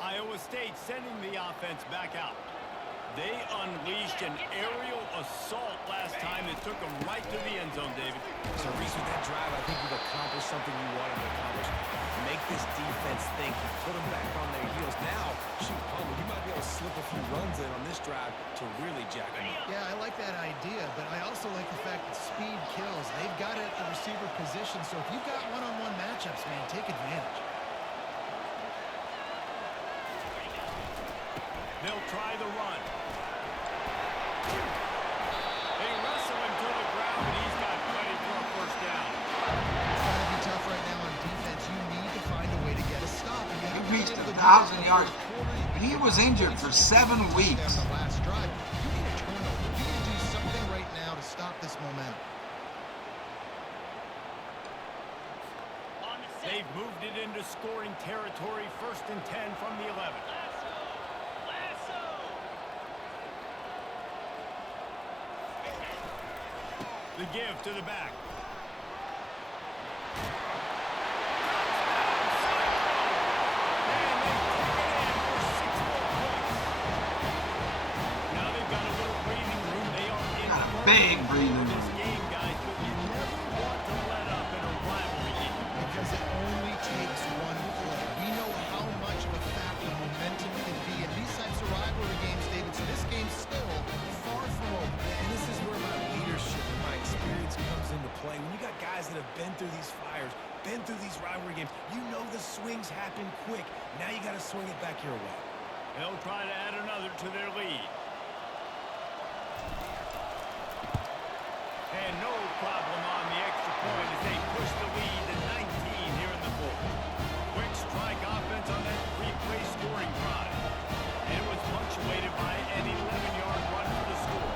Iowa State sending the offense back out. They unleashed an aerial assault last time that took them right to the end zone, David. So, Reese, with that drive, I think you've accomplished something you wanted to accomplish. Make this defense think. You put them back on their heels. Now, shoot, Palmer, you might be able to slip a few runs in on this drive to really jack them up. Yeah, I like that idea, but I also like the fact that speed kills. They've got it at the receiver position, so if you've got one-on-one matchups, man, take advantage. They'll try the run. They wrestle him to the ground, and he's got plenty for a first down. It's going to be tough right now on defense. You need to find a way to get a stop. He reached 1,000 yards. He was injured for 7 weeks. On the last drive, you need a turnover. You need to do something right now to stop this momentum. They've moved it into scoring territory, 1st and 10 from the 11. The give to the back. Now they've got a little breathing room. They are in Big breathing this room. game, guys, but you never want to let up in a rivalry game. Because it only takes one play. We know how much of a factor momentum can be in these types of rivalry games, David. So this game's still far from over. And this is where my leadership and my experience comes into play. When you got guys that have been through these fires, been through these rivalry games, you know the swings happen quick. Now you got to swing it back your way. They'll try to add another to their lead. And no problem on the extra point as they push the lead to 19 here in the 4th. Quick strike offense on that 3-play scoring drive. And it was punctuated by an 11-yard run for the score.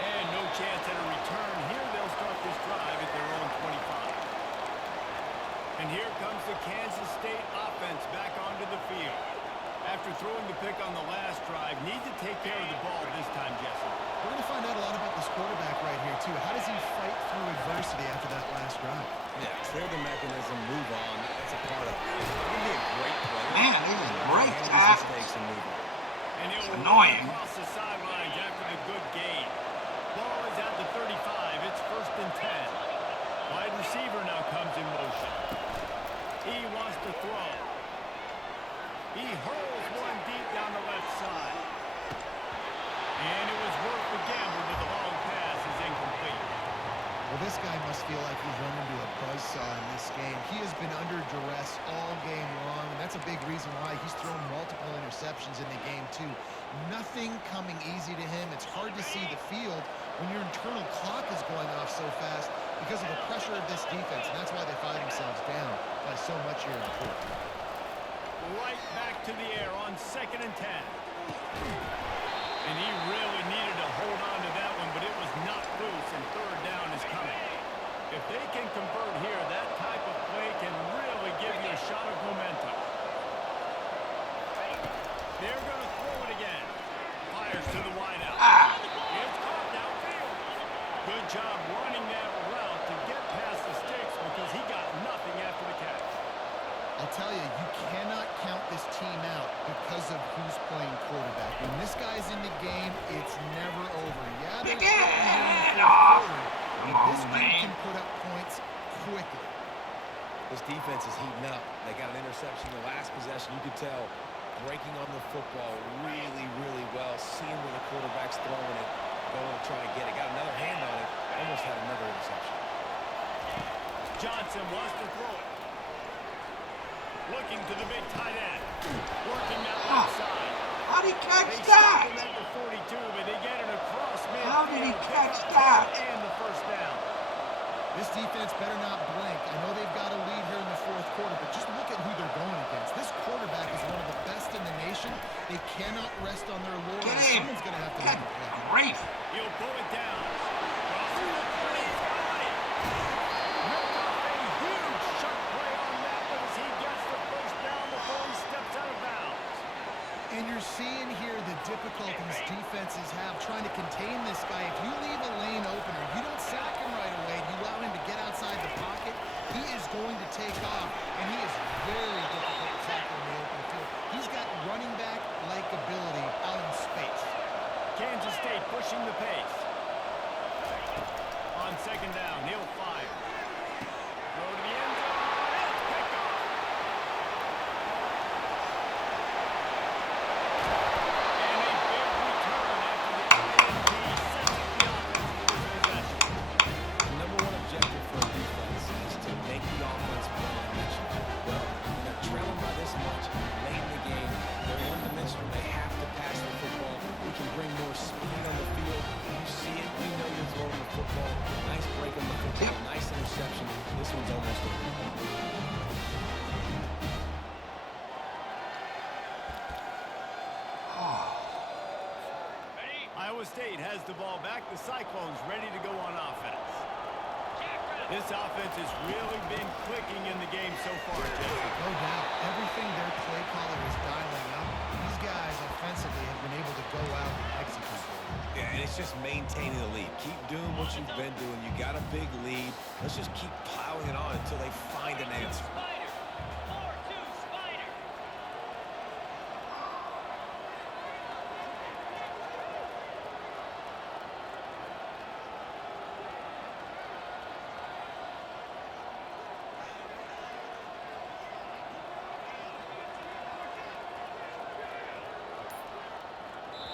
And no chance at a return. Here they'll start this drive at their own 25. And here comes the Kansas State offense back onto the field. After throwing the pick on the last drive, need to take care of the ball this time, Jesse. We're going to find out a lot about this quarterback right here, too. How does he fight through adversity after that last drive? Yeah, clear the mechanism, move on. That's a part of it. It's going to be a great play. Man, these are great Handles tackles. mistakes and move on. And he'll annoying. run across the sidelines after the good gain. Ball is at the 35. It's 1st and 10. Wide receiver now comes in motion. He wants to throw. He hurls one deep down the left side. And it was worth the gamble, but the long pass is incomplete. Well, this guy must feel like he's run into a buzzsaw in this game. He has been under duress all game long, and that's a big reason why he's thrown multiple interceptions in the game, too. Nothing coming easy to him. It's hard to see the field when your internal clock is going off so fast because of the pressure of this defense, and that's why they find themselves down by so much here in the 4th. Right back to the air on 2nd and 10. And he really needed to hold on to that one, but it was not loose, and 3rd down is coming. If they can convert here, that type of play can really give you a shot of momentum. They're going to throw it again. Fires to the wideout. It's caught downfield. Good job running that route to get past the sticks because he got nothing after the catch. I'll tell you, you cannot count this team out because of who's playing quarterback. When this guy's in the game, it's never over. Yeah, they're here in the fourth quarter, but this team can put up points quickly. This defense is heating up. They got an interception in the last possession. You could tell breaking on the football really, really well, seeing where the quarterback's throwing it, going to try to get it. Got another hand on it, almost had another interception. Johnson wants to throw it. Looking to the big tight end. Working that left side. How did he catch They that? stopped him at the 42, but they get it across midfield. How did he catch that? And the first down. This defense better not blink. I know they've got a lead here in the fourth quarter, but just look at who they're going against. This quarterback is one of the best in the nation. They cannot rest on their laurels. Get in. Someone's going to have to Good make a play. grief. He'll pull it down. Crossing the 30. He's got it. Ripped off a huge sharp play on that one as he gets the first down before he steps out of bounds. And you're seeing here the difficulties defenses have trying to contain this guy. If you leave a lane opener, you don't sack him right away, and you allow him to get outside the pocket, he is going to take off, and he is very difficult to tackle in the open field. He's got running back-like ability out in space. Kansas State pushing the pace. On second down, he'll fire. Throw to the end zone. It's picked off. And a big return after the INT sets up the offense for this possession. The number one objective for a defense is to make the offense one-dimensional. Well, when they're trailing by this much late in the game, they're one-dimensional. They have to pass the football. We can bring more speed on the field. You see it. You know you're throwing the football. Nice break on the football. Nice interception. This one's almost over. Iowa State has the ball back. The Cyclones ready to go on offense. This offense has really been clicking in the game so far, Jesse. No doubt. Everything their play caller is dialing up. These guys offensively have been able to go out and execute. Yeah, and it's just maintaining the lead. Keep doing what you've been doing. You got a big lead. Let's just keep plowing it on until they find an answer.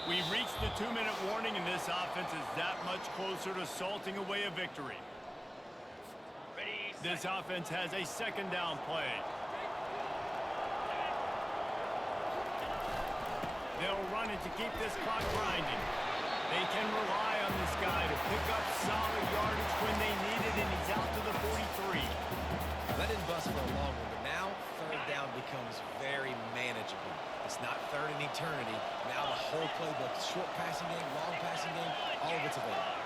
We've reached the 2-minute warning, and this offense is that much closer to salting away a victory. This offense has a second down play. They'll run it to keep this clock grinding. They can rely on this guy to pick up solid yardage when they need it, and he's out to the 43. That didn't bust for a long one, but now third down becomes very manageable. It's not third in eternity. Now the whole playbook, short passing game, long passing game, all of it's available.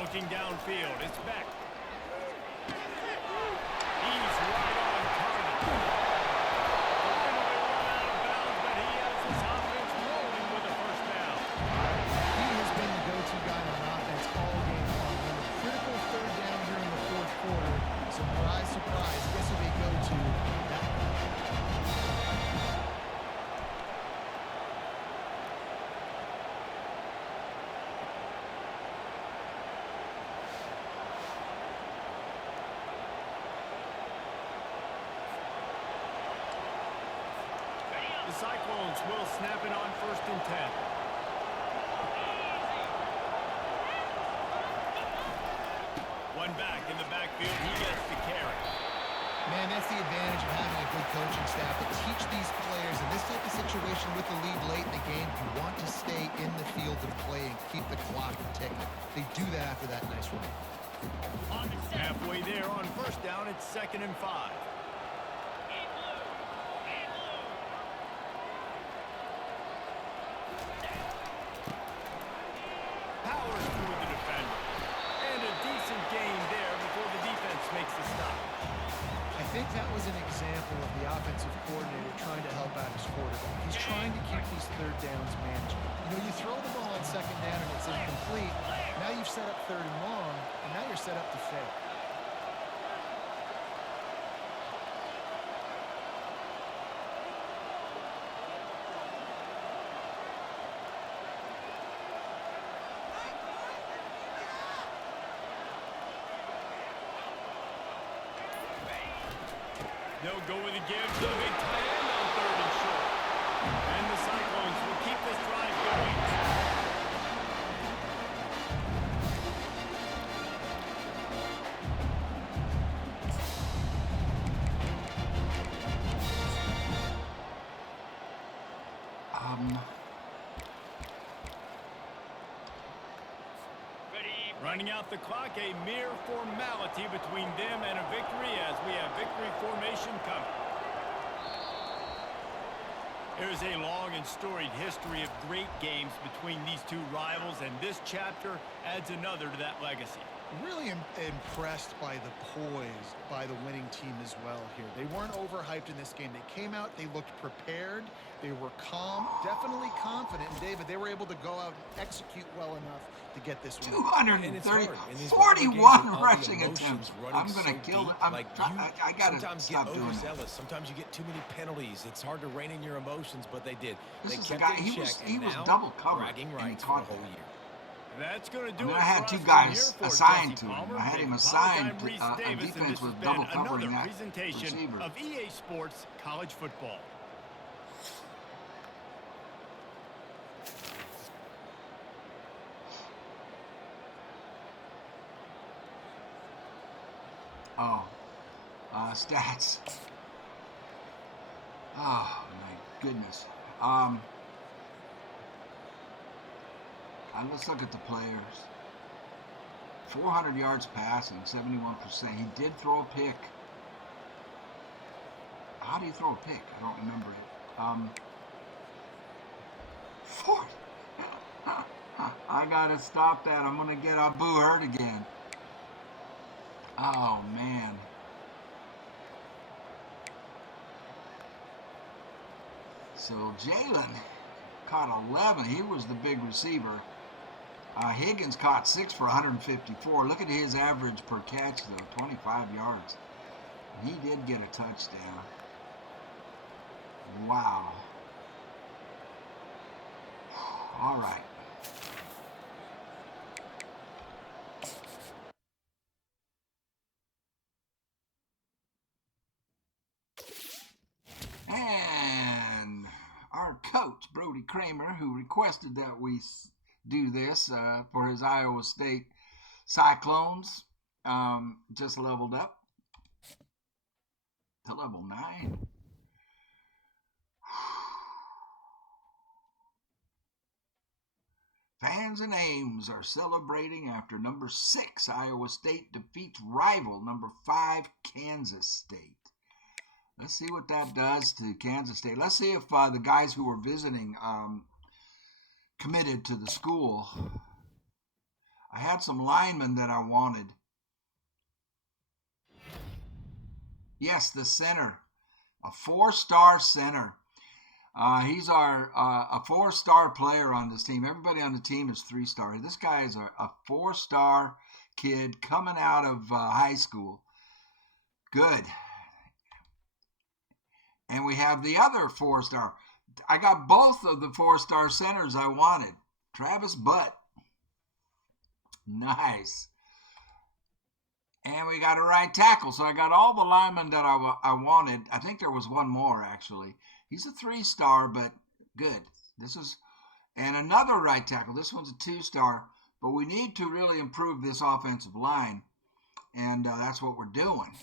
Looking downfield, it's back. He's right on target. Finally run out of bounds, but he has his offense rolling with a first down. He has been the go-to guy on offense all game long. On a critical third down here in the fourth quarter, surprise, surprise, guess who they go to? That The Cyclones will snap it on 1st and 10. One back in the backfield, he gets the carry. Man, that's the advantage of having a good coaching staff to teach these players in this type of situation with the lead late in the game. You want to stay in the field and play and keep the clock ticking. They do that after that nice run. Halfway there on 1st down, it's 2nd and 5. Powers through the defender. And a decent gain there before the defense makes the stop. I think that was an example of the offensive coordinator trying to help out his quarterback. He's trying to keep these third downs manageable. You know, you throw the ball on 2nd down and it's incomplete. Now you've set up 3rd and long, and now you're set up to fail. They'll go with a give to the big tight end on 3rd and short. And the Cyclones will keep this drive going. Running out the clock, a mere formality between them and a victory as we have victory formation coming. There is a long and storied history of great games between these two rivals, and this chapter adds another to that legacy. Really impressed by the poise by the winning team as well here. They weren't overhyped in this game. They came out, they looked prepared, they were calm, definitely confident. And David, they were able to go out and execute well enough to get this win. 230, 41 rushing attempts. I'm going to kill it. I got to stop doing that. Sometimes you get too many penalties. It's hard to rein in your emotions, but they did. They This is kept the guy, it in check, he and was now double covered, bragging and he rights for caught a whole that. year. That's going to do I mean, it I had for two us guys from here for assigned Jesse to him. Palmer, I had him Dave assigned Valentine, to Reese a Davis, and defense this was has double been covering another that presentation receiver. of EA Sports College Football. Oh, stats. Oh, my goodness. Let's look at the players. 400 yards passing, 71%. He did throw a pick. How do you throw a pick? I don't remember it. 40. I gotta stop that. I'm gonna get Abu hurt again. Oh man. So Jalen caught 11. He was the big receiver. Higgins caught 6 for 154. Look at his average per catch, though, 25 yards. He did get a touchdown. Wow. All right. And our coach, Brody Kramer, who requested that we do this for his Iowa State Cyclones, just leveled up to level 9. Fans and Ames are celebrating after number 6 Iowa State defeats rival number 5 Kansas State. Let's see what that does to Kansas State. Let's see if the guys who were visiting committed to the school. I had some linemen that I wanted. Yes, the center, a 4-star center. He's a 4-star player on this team. Everybody on the team is 3-star. This guy is a 4-star kid coming out of high school. Good. And we have the other 4-star. I got both of the 4-star centers I wanted. Travis Butt. Nice. And we got a right tackle. So I got all the linemen that I wanted. I think there was one more, actually. He's a 3-star, but good. And another right tackle. This one's a 2-star. But we need to really improve this offensive line. And that's what we're doing.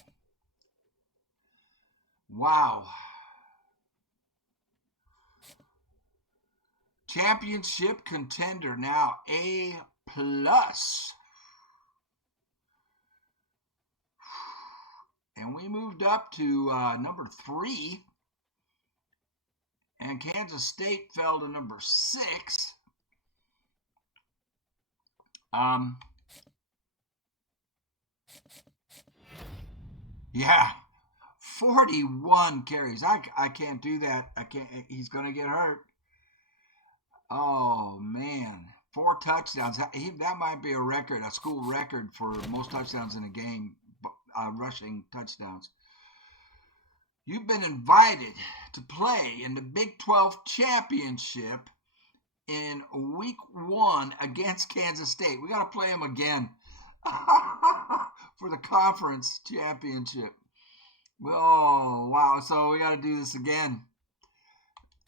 Wow. Championship contender now, A+. And we moved up to number 3. And Kansas State fell to number 6. Yeah, 41 carries. I can't do that. I can't. He's going to get hurt. Oh, man. 4 touchdowns. That might be a school record for most touchdowns in a game, rushing touchdowns. You've been invited to play in the Big 12 championship in week 1 against Kansas State. We got to play them again for the conference championship. Oh, wow. So we got to do this again.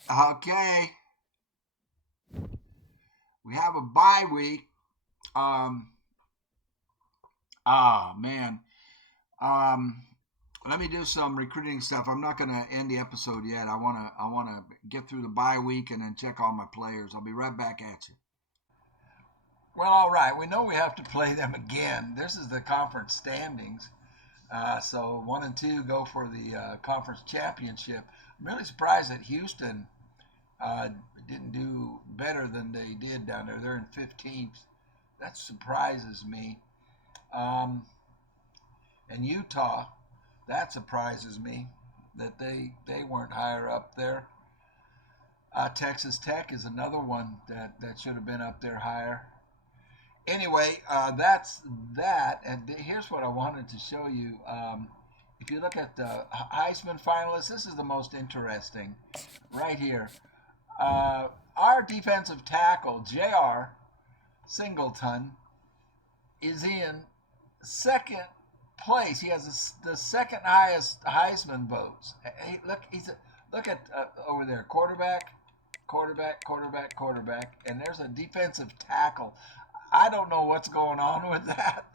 Okay. We have a bye week. Man. Let me do some recruiting stuff. I'm not going to end the episode yet. I want to get through the bye week and then check all my players. I'll be right back at you. Well, all right. We know we have to play them again. This is the conference standings. So 1 and 2 go for the conference championship. I'm really surprised that Houston didn't do better than they did down there. They're in 15th. That surprises me. And Utah, that surprises me that they weren't higher up there. Texas Tech is another one that should have been up there higher. Anyway, that's that. And here's what I wanted to show you. If you look at the Heisman finalists, this is the most interesting right here. Our defensive tackle, J.R. Singleton, is in second place. He has the second highest Heisman votes. Hey, look at over there, quarterback, and there's a defensive tackle. I don't know what's going on with that.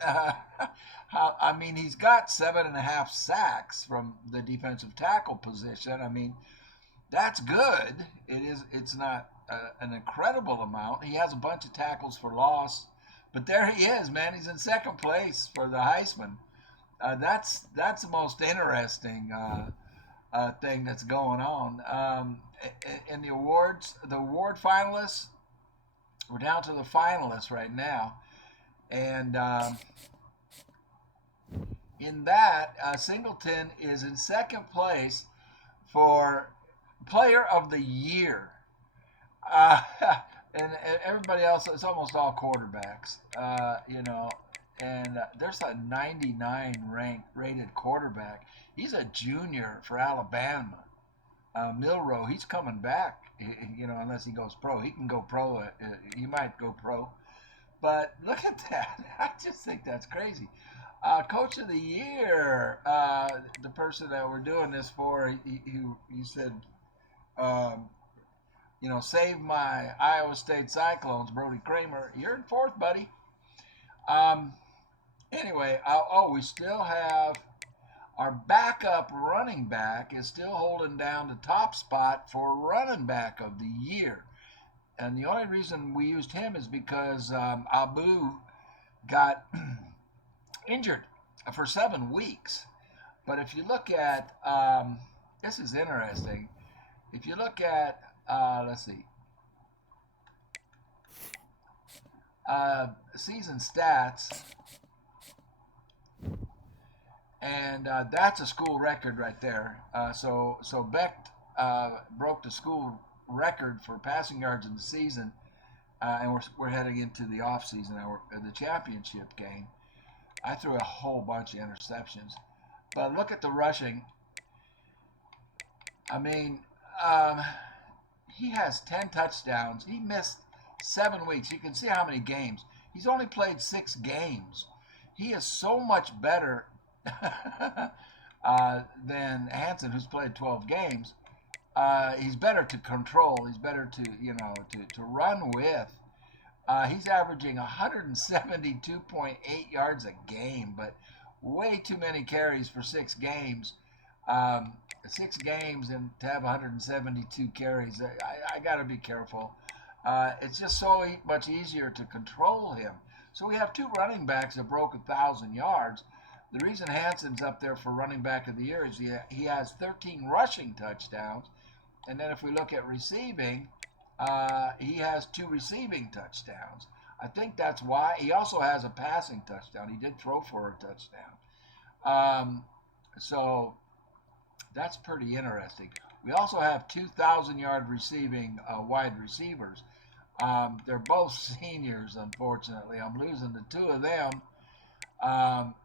He's got 7.5 sacks from the defensive tackle position. I mean, that's good. It's not an incredible amount. He has a bunch of tackles for loss, but there he is, man. He's in second place for the Heisman. That's the most interesting thing that's going on. In the award finalists, we're down to the finalists right now, and in that, Singleton is in second place for Player of the Year. And everybody else, it's almost all quarterbacks, and there's a 99 rated quarterback. He's a junior for Alabama. Milroe, he's coming back, unless he goes pro. He can go pro. He might go pro. But look at that. I just think that's crazy. Coach of the Year, the person that we're doing this for, he said, save my Iowa State Cyclones, Brody Kramer. You're in fourth, buddy. Anyway, we still have our backup running back is still holding down the top spot for running back of the year. And the only reason we used him is because Abu got injured for 7 weeks. But if you look at, this is interesting. If you look at, season stats, and that's a school record right there. So Beck broke the school record for passing yards in the season, and we're heading into the off season now, the championship game. I threw a whole bunch of interceptions, but look at the rushing. He has 10 touchdowns. He missed 7 weeks. You can see how many games. He's only played 6 games. He is so much better than Hansen, who's played 12 games. He's better to control. He's better to run with. He's averaging 172.8 yards a game, but way too many carries for 6 games. 6 games and to have 172 carries. I got to be careful. It's just so much easier to control him. So we have 2 running backs that broke 1,000 yards. The reason Hansen's up there for running back of the year is he has 13 rushing touchdowns. And then if we look at receiving, he has 2 receiving touchdowns. I think that's why. He also has a passing touchdown. He did throw for a touchdown. So that's pretty interesting. We also have 2,000-yard receiving wide receivers. They're both seniors, unfortunately. I'm losing the two of them.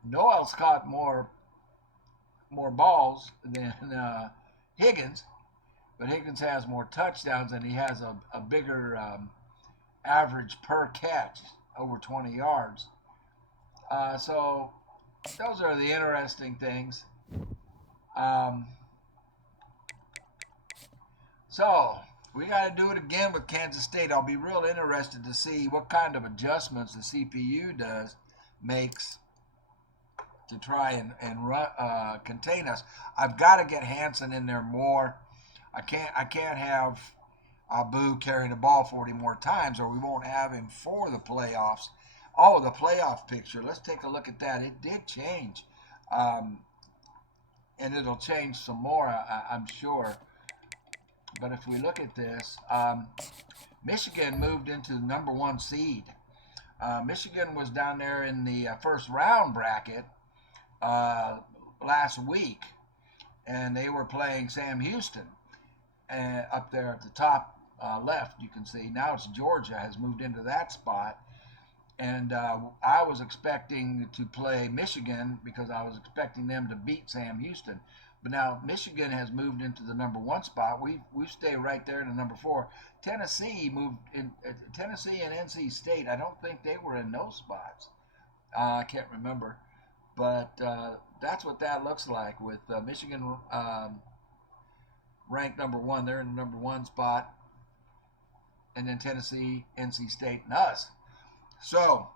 Noel's caught more balls than Higgins, but Higgins has more touchdowns and he has a bigger average per catch, over 20 yards. So those are the interesting things. So we got to do it again with Kansas State. I'll be real interested to see what kind of adjustments the CPU makes to try and contain us. I've got to get Hansen in there more. I can't have Abu carrying the ball 40 more times, or we won't have him for the playoffs. Oh, the playoff picture. Let's take a look at that. It did change, and it'll change some more, I'm sure. But if we look at this, Michigan moved into the number 1 seed. Michigan was down there in the first round bracket last week, and they were playing Sam Houston up there at the top left. You can see now it's Georgia has moved into that spot, and I was expecting to play Michigan because I was expecting them to beat Sam Houston. But now Michigan has moved into the number 1 spot. We stay right there in the number 4. Tennessee moved in. Tennessee and NC State, I don't think they were in those spots. I can't remember, but that's what that looks like with Michigan ranked number 1. They're in the number 1 spot, and then Tennessee, NC State, and us. So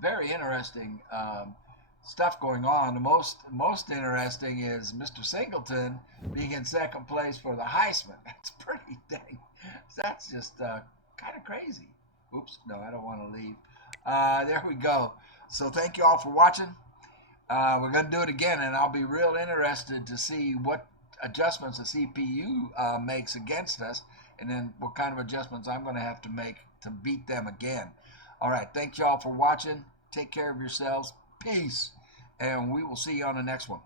very interesting stuff going on. The most interesting is Mr. Singleton being in second place for the Heisman. That's pretty dang. That's just kind of crazy. Oops, no, I don't want to leave. There we go. So thank you all for watching. We're going to do it again, and I'll be real interested to see what adjustments the CPU makes against us, and then what kind of adjustments I'm going to have to make to beat them again. All right, thank you all for watching. Take care of yourselves. Peace. And we will see you on the next one.